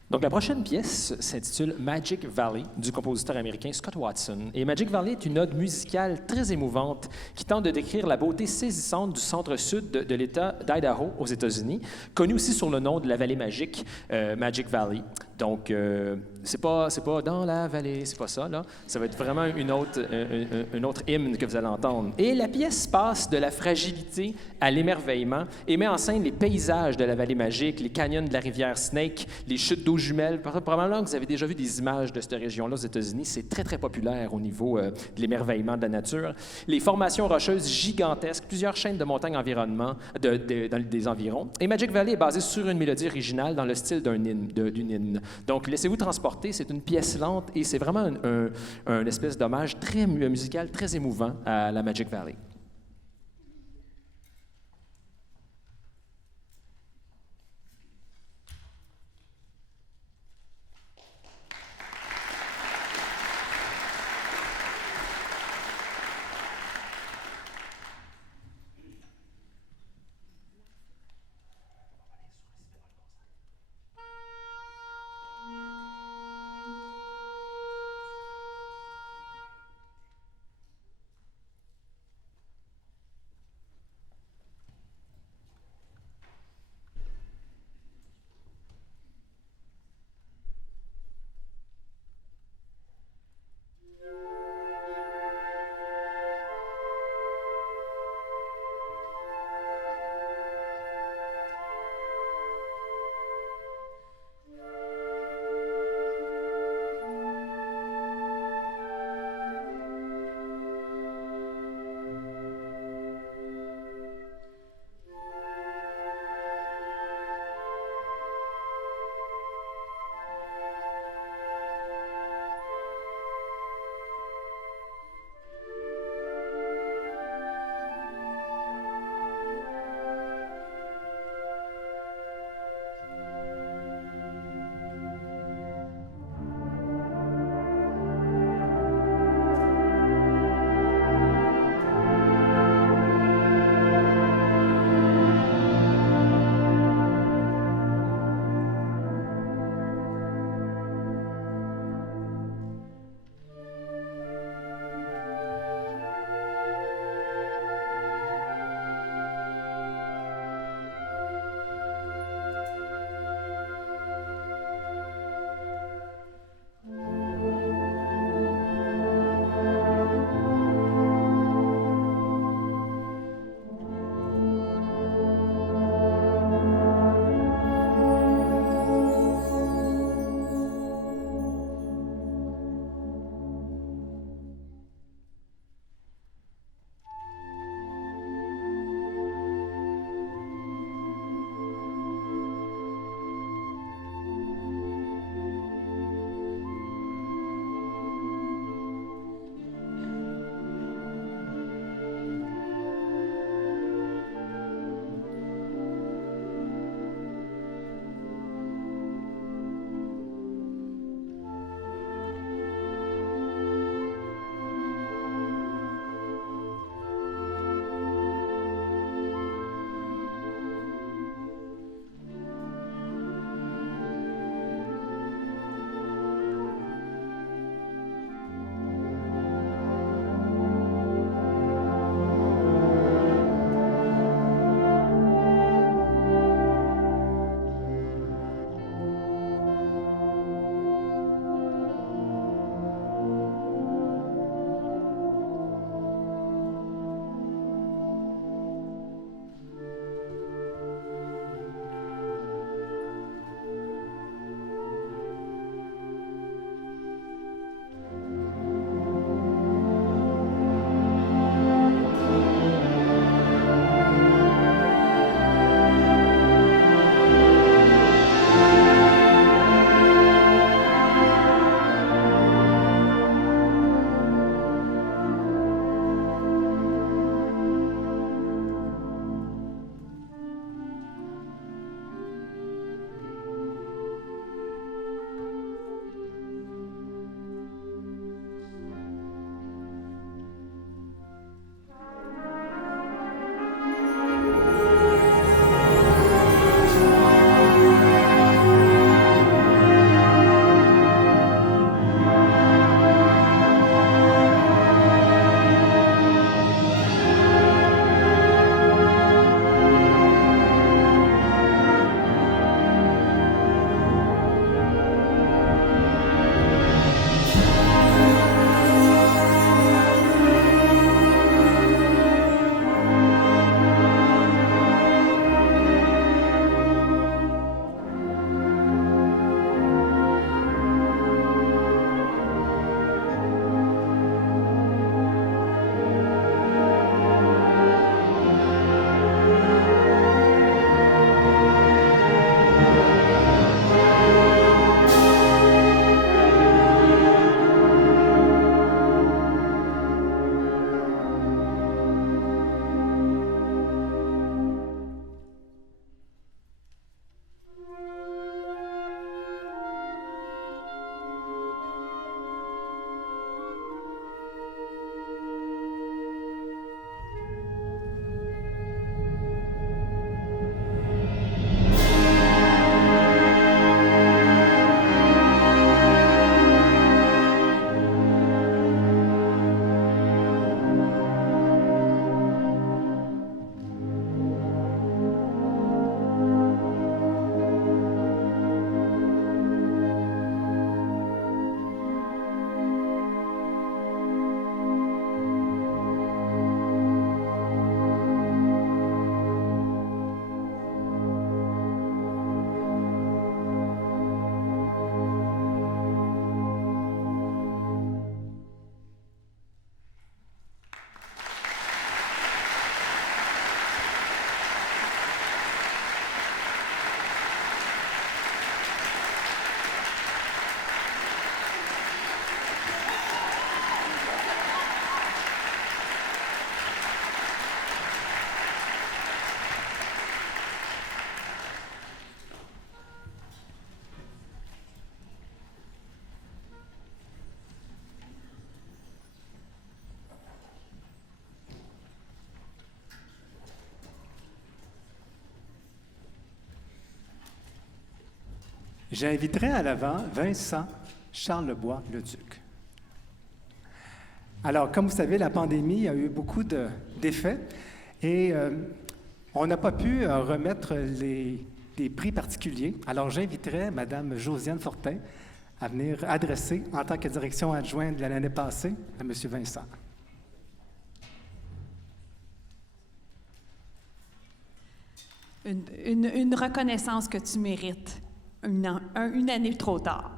Donc, la prochaine pièce s'intitule Magic Valley du compositeur américain Scott Watson. Et Magic Valley est une ode musicale très émouvante qui tente de décrire la beauté saisissante du centre-sud de l'État d'Idaho aux États-Unis, connu aussi sous le nom de la vallée magique, Magic Valley. Donc, c'est pas dans la vallée, c'est pas ça, là. Ça va être vraiment une autre hymne que vous allez entendre. Et la pièce passe de la fragilité à l'émerveillement et met en scène les paysages de la vallée magique, les canyons de la rivière Snake, les chutes d'eau jumelles. Probablement que vous avez déjà vu des images de cette région-là aux États-Unis. C'est très, très populaire au niveau de l'émerveillement de la nature. Les formations rocheuses gigantesques, plusieurs chaînes de montagnes dans des environs. Et Magic Valley est basé sur une mélodie originale dans le style d'une hymne. Donc, laissez-vous transporter. C'est une pièce lente et c'est vraiment un espèce d'hommage très musical, très émouvant à la Magic Valley. J'inviterai à l'avant Vincent Charlebois-Leduc. Alors, comme vous savez, la pandémie a eu beaucoup d'effets et on n'a pas pu remettre des prix particuliers. Alors, j'inviterai Mme Josiane Fortin à venir adresser, en tant que direction adjointe de l'année passée, à M. Vincent. Une reconnaissance que tu mérites, une année trop tard.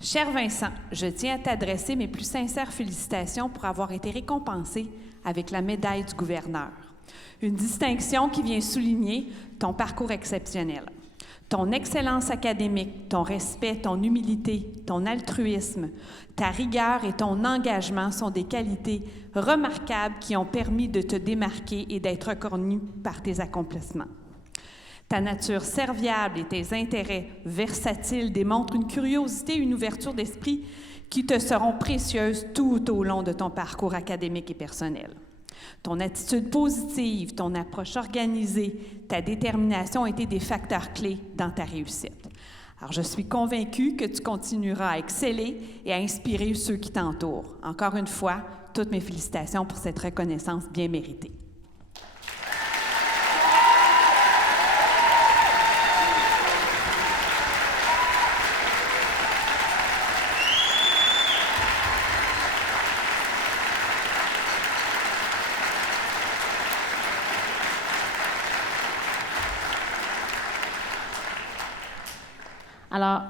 Cher Vincent, je tiens à t'adresser mes plus sincères félicitations pour avoir été récompensé avec la médaille du gouverneur. Une distinction qui vient souligner ton parcours exceptionnel. Ton excellence académique, ton respect, ton humilité, ton altruisme, ta rigueur et ton engagement sont des qualités remarquables qui ont permis de te démarquer et d'être reconnu par tes accomplissements. Ta nature serviable et tes intérêts versatiles démontrent une curiosité et une ouverture d'esprit qui te seront précieuses tout au long de ton parcours académique et personnel. Ton attitude positive, ton approche organisée, ta détermination ont été des facteurs clés dans ta réussite. Alors, je suis convaincue que tu continueras à exceller et à inspirer ceux qui t'entourent. Encore une fois, toutes mes félicitations pour cette reconnaissance bien méritée. Alors,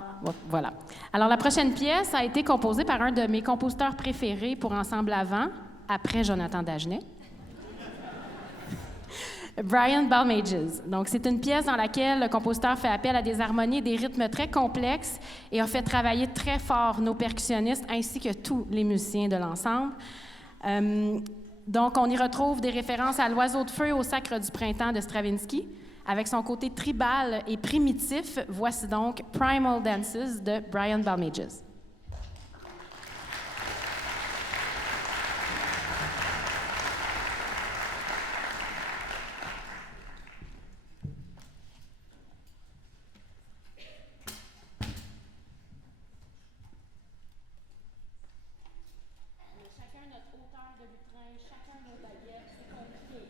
voilà. Alors, la prochaine pièce a été composée par un de mes compositeurs préférés pour Ensemble Avant, après Jonathan Dagenet, Brian Balmages. Donc, c'est une pièce dans laquelle le compositeur fait appel à des harmonies et des rythmes très complexes et a fait travailler très fort nos percussionnistes ainsi que tous les musiciens de l'ensemble. Donc, on y retrouve des références à l'Oiseau de feu et au Sacre du printemps de Stravinsky. Avec son côté tribal et primitif, voici donc Primal Dances de Brian Balmages. Chacun notre hauteur de lutrin, chacun nos baguettes, c'est compliqué.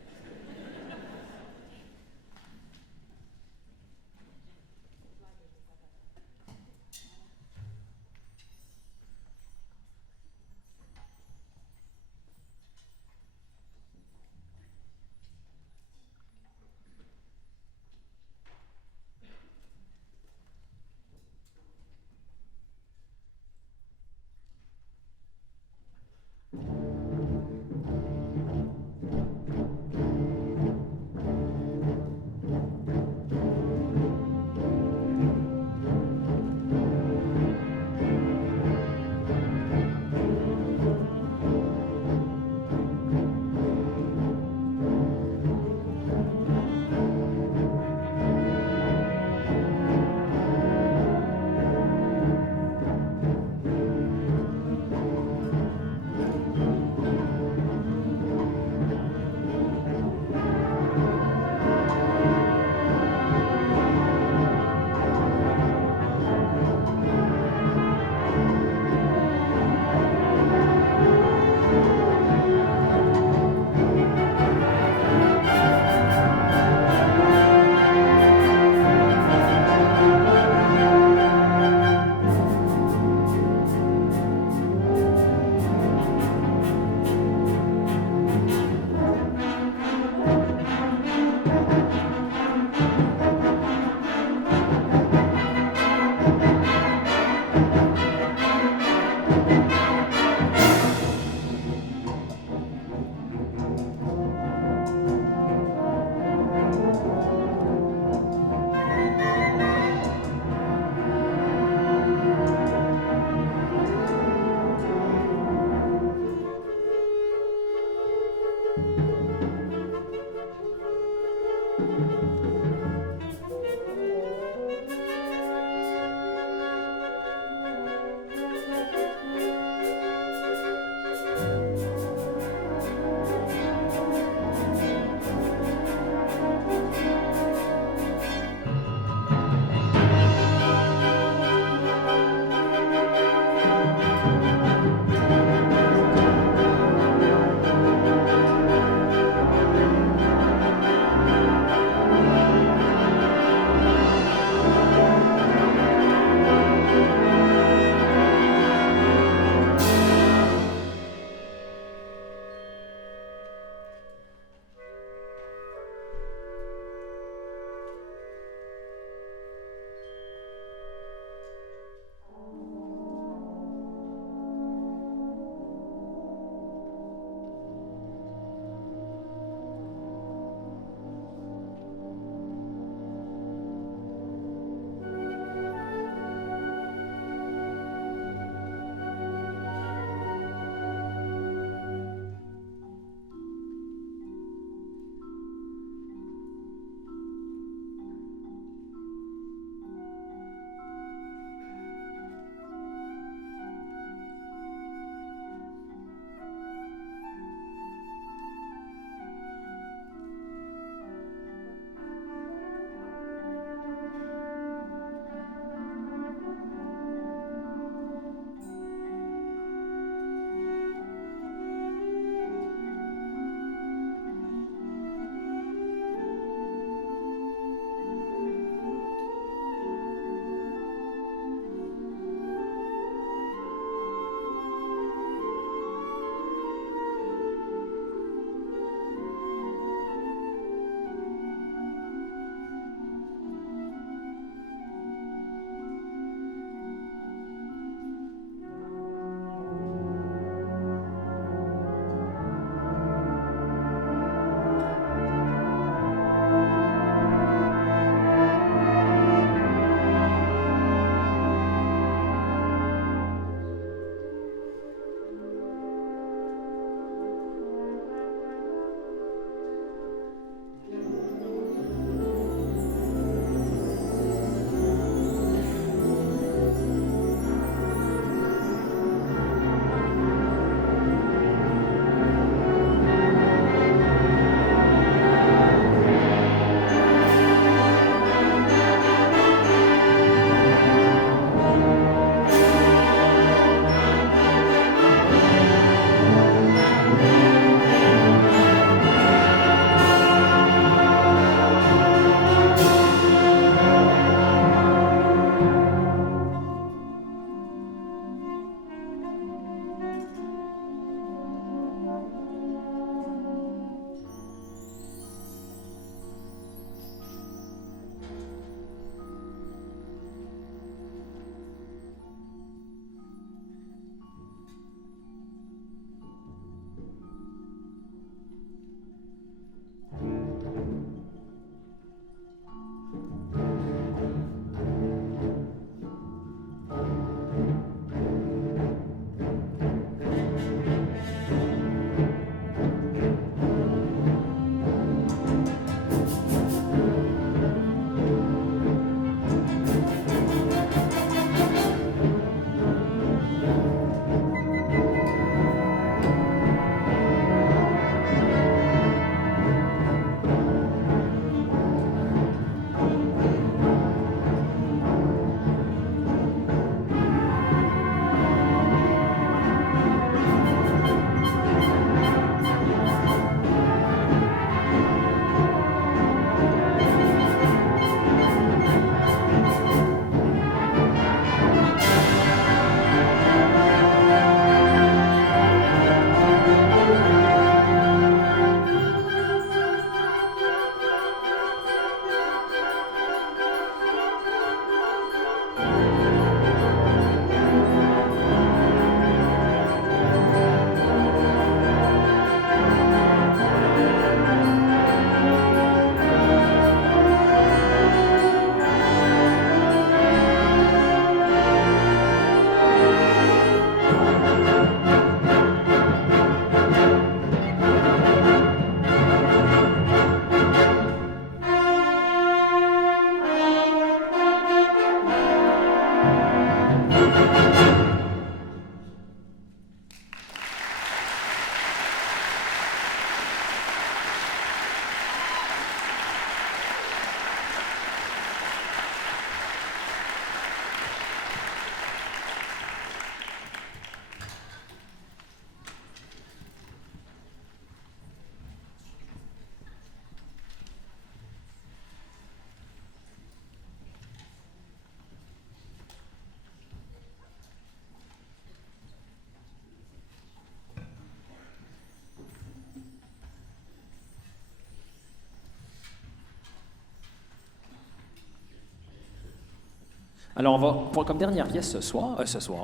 Alors, on va, comme dernière pièce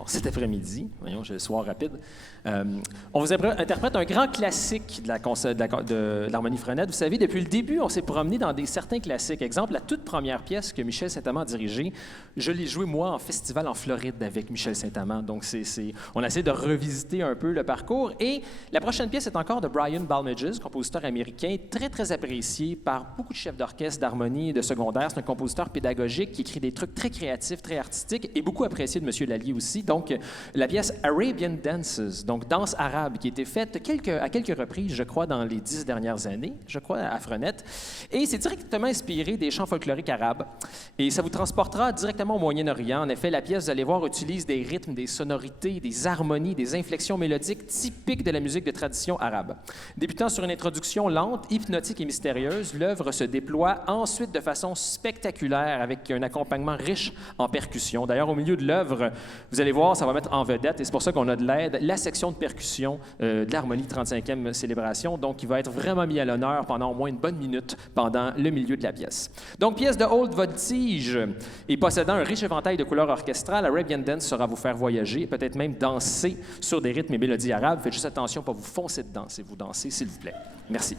cet après-midi, voyons, j'ai le soir rapide, on vous interprète un grand classique de l'harmonie Frenette. Vous savez, depuis le début, on s'est promené dans certains classiques. Exemple, la toute première pièce que Michel Saint-Amand a dirigée, je l'ai jouée, moi, en festival en Floride avec Michel Saint-Amand. Donc, on essaie de revisiter un peu le parcours. Et la prochaine pièce est encore de Brian Balmages, compositeur américain, très, très apprécié par beaucoup de chefs d'orchestre, d'harmonie et de secondaire. C'est un compositeur pédagogique qui écrit des trucs très créatifs, très artistique et beaucoup apprécié de M. Lallier aussi. Donc, la pièce Arabian Dances, donc danse arabe, qui a été faite à quelques reprises, je crois, dans les 10 dernières années, je crois, à Frenette. Et c'est directement inspiré des chants folkloriques arabes. Et ça vous transportera directement au Moyen-Orient. En effet, la pièce, vous allez voir, utilise des rythmes, des sonorités, des harmonies, des inflexions mélodiques typiques de la musique de tradition arabe. Débutant sur une introduction lente, hypnotique et mystérieuse, l'œuvre se déploie ensuite de façon spectaculaire avec un accompagnement riche en percussion. D'ailleurs, au milieu de l'œuvre, vous allez voir, ça va mettre en vedette, et c'est pour ça qu'on a de l'aide, la section de percussion de l'harmonie 35e célébration, donc qui va être vraiment mis à l'honneur pendant au moins une bonne minute pendant le milieu de la pièce. Donc, pièce de haute voltige et possédant un riche éventail de couleurs orchestrales, Arabian Dance sera vous faire voyager, peut-être même danser sur des rythmes et mélodies arabes. Faites juste attention, pas vous foncer dedans, c'est vous danser, s'il vous plaît. Merci.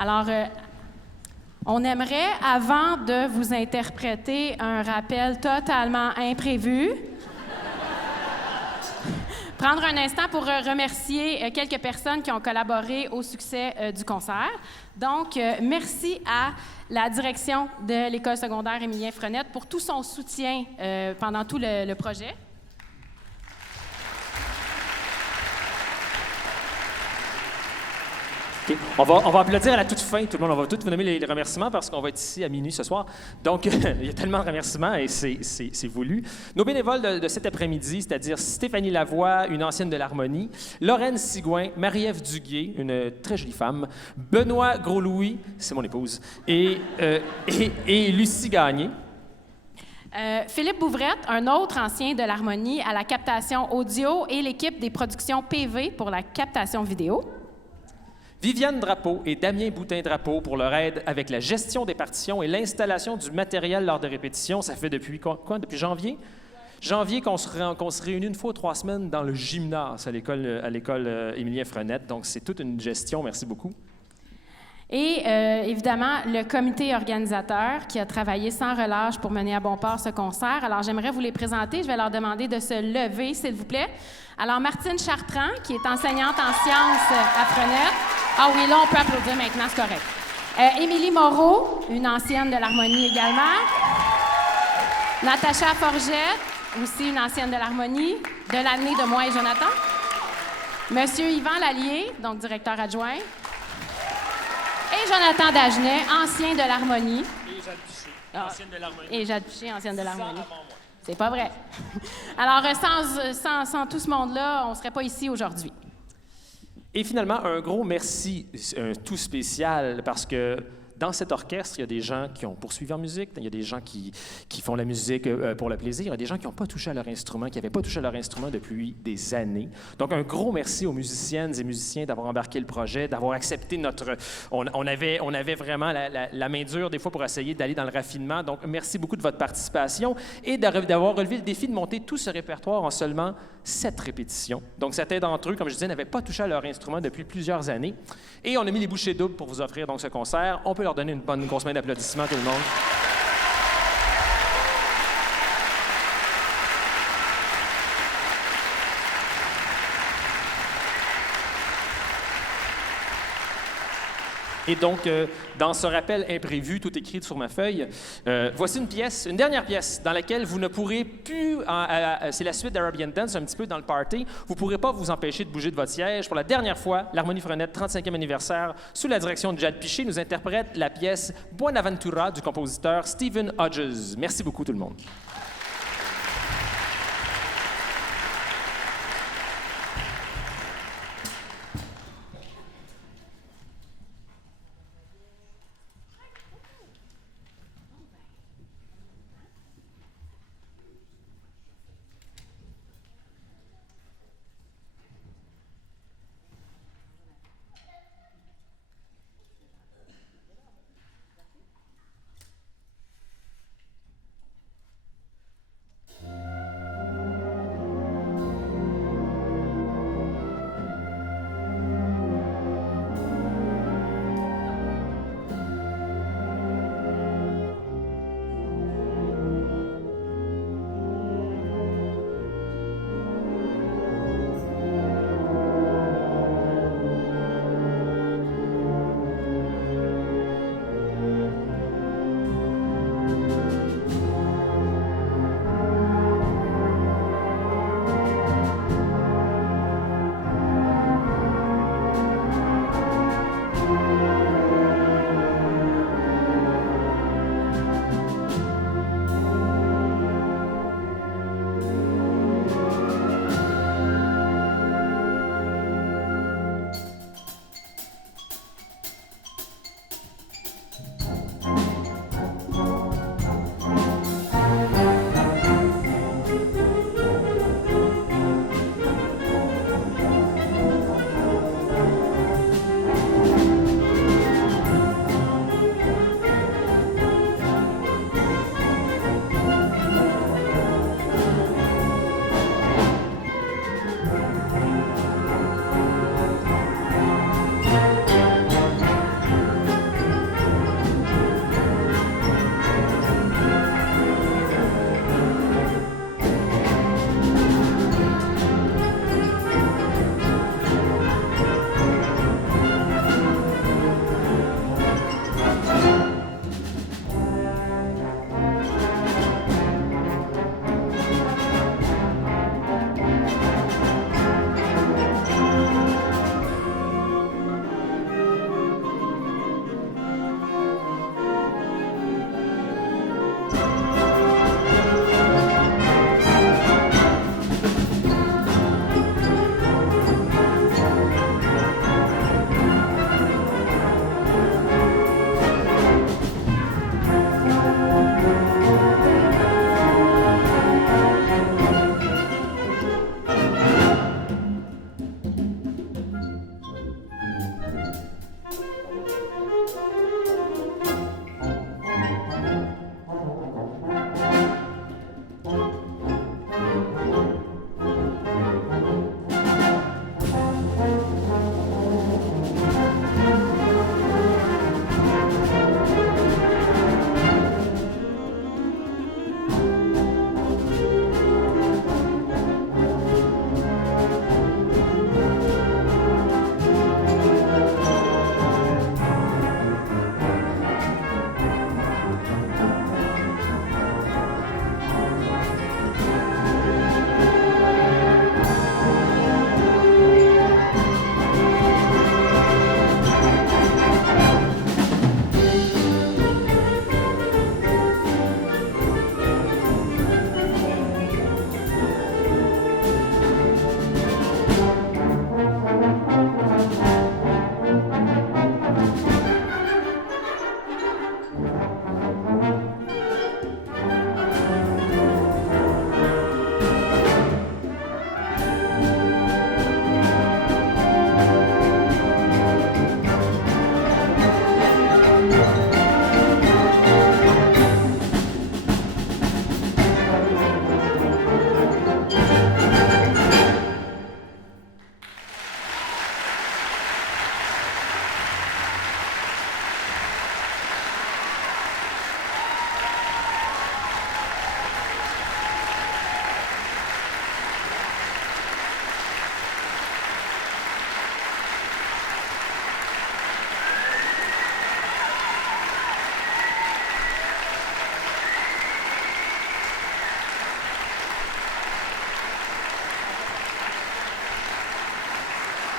Alors, on aimerait, avant de vous interpréter un rappel totalement imprévu, prendre un instant pour remercier quelques personnes qui ont collaboré au succès du concert. Donc, merci à la direction de l'École secondaire Émilien Frenette pour tout son soutien pendant tout le projet. Okay. On va applaudir à la toute fin, tout le monde. On va tous vous nommer les remerciements parce qu'on va être ici à minuit ce soir. Donc, il y a tellement de remerciements et c'est voulu. Nos bénévoles de cet après-midi, c'est-à-dire Stéphanie Lavoie, une ancienne de l'Harmonie, Lorraine Sigouin, Marie-Ève Duguay, une très jolie femme, Benoît Gros-Louis, c'est mon épouse, et Lucie Gagné. Philippe Bouvrette, un autre ancien de l'Harmonie à la captation audio et l'équipe des productions PV pour la captation vidéo. Viviane Drapeau et Damien Boutin-Drapeau pour leur aide avec la gestion des partitions et l'installation du matériel lors de répétitions. Ça fait depuis quoi? Depuis janvier? Janvier qu'on se réunit une fois ou 3 semaines dans le gymnase à l'école Émilien Frenette. Donc, c'est toute une gestion. Merci beaucoup. Et évidemment, le comité organisateur qui a travaillé sans relâche pour mener à bon port ce concert. Alors, j'aimerais vous les présenter. Je vais leur demander de se lever, s'il vous plaît. Alors, Martine Chartrand, qui est enseignante en sciences à Frenette. Ah oui, là, on peut applaudir maintenant, c'est correct. Émilie Moreau, une ancienne de l'Harmonie également. Natacha Forgette, aussi une ancienne de l'Harmonie, de l'année de moi et Jonathan. Monsieur Yvan Lallier, donc directeur adjoint. Et Jonathan Dagenet, ancien de l'Harmonie. Et Jade Piché, ancienne de l'Harmonie. Et Jade Piché, ancienne de l'Harmonie. C'est pas vrai. Alors, sans tout ce monde-là, on ne serait pas ici aujourd'hui. Et finalement, un gros merci, tout spécial, parce que dans cet orchestre, il y a des gens qui ont poursuivi en musique, il y a des gens qui font la musique pour le plaisir, il y a des gens qui n'ont pas touché à leur instrument, qui n'avaient pas touché à leur instrument depuis des années. Donc, un gros merci aux musiciennes et musiciens d'avoir embarqué le projet, d'avoir accepté notre... On avait vraiment la main dure des fois pour essayer d'aller dans le raffinement. Donc, merci beaucoup de votre participation et d'avoir relevé le défi de monter tout ce répertoire en seulement 7 répétitions. Donc, certains d'entre eux, comme je disais, n'avaient pas touché à leur instrument depuis plusieurs années. Et on a mis les bouchées doubles pour vous offrir donc ce concert. On peut leur donner une grosse main d'applaudissements, tout le monde. Et donc, dans ce rappel imprévu, tout écrit sur ma feuille, voici une dernière pièce, dans laquelle vous ne pourrez plus, c'est la suite d'Arabian Dance, un petit peu dans le party, vous ne pourrez pas vous empêcher de bouger de votre siège. Pour la dernière fois, l'Harmonie Frenette, 35e anniversaire, sous la direction de Jade Piché, nous interprète la pièce Buenaventura du compositeur Stephen Hodges. Merci beaucoup, tout le monde.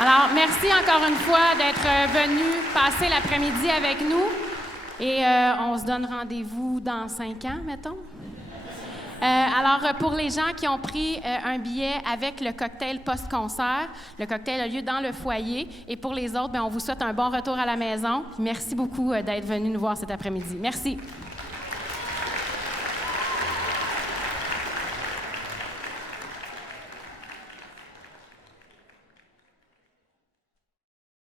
Alors, merci encore une fois d'être venu passer l'après-midi avec nous. Et on se donne rendez-vous dans 5 ans, mettons. Alors, pour les gens qui ont pris un billet avec le cocktail post-concert, le cocktail a lieu dans le foyer. Et pour les autres, bien, on vous souhaite un bon retour à la maison. Merci beaucoup d'être venus nous voir cet après-midi. Merci.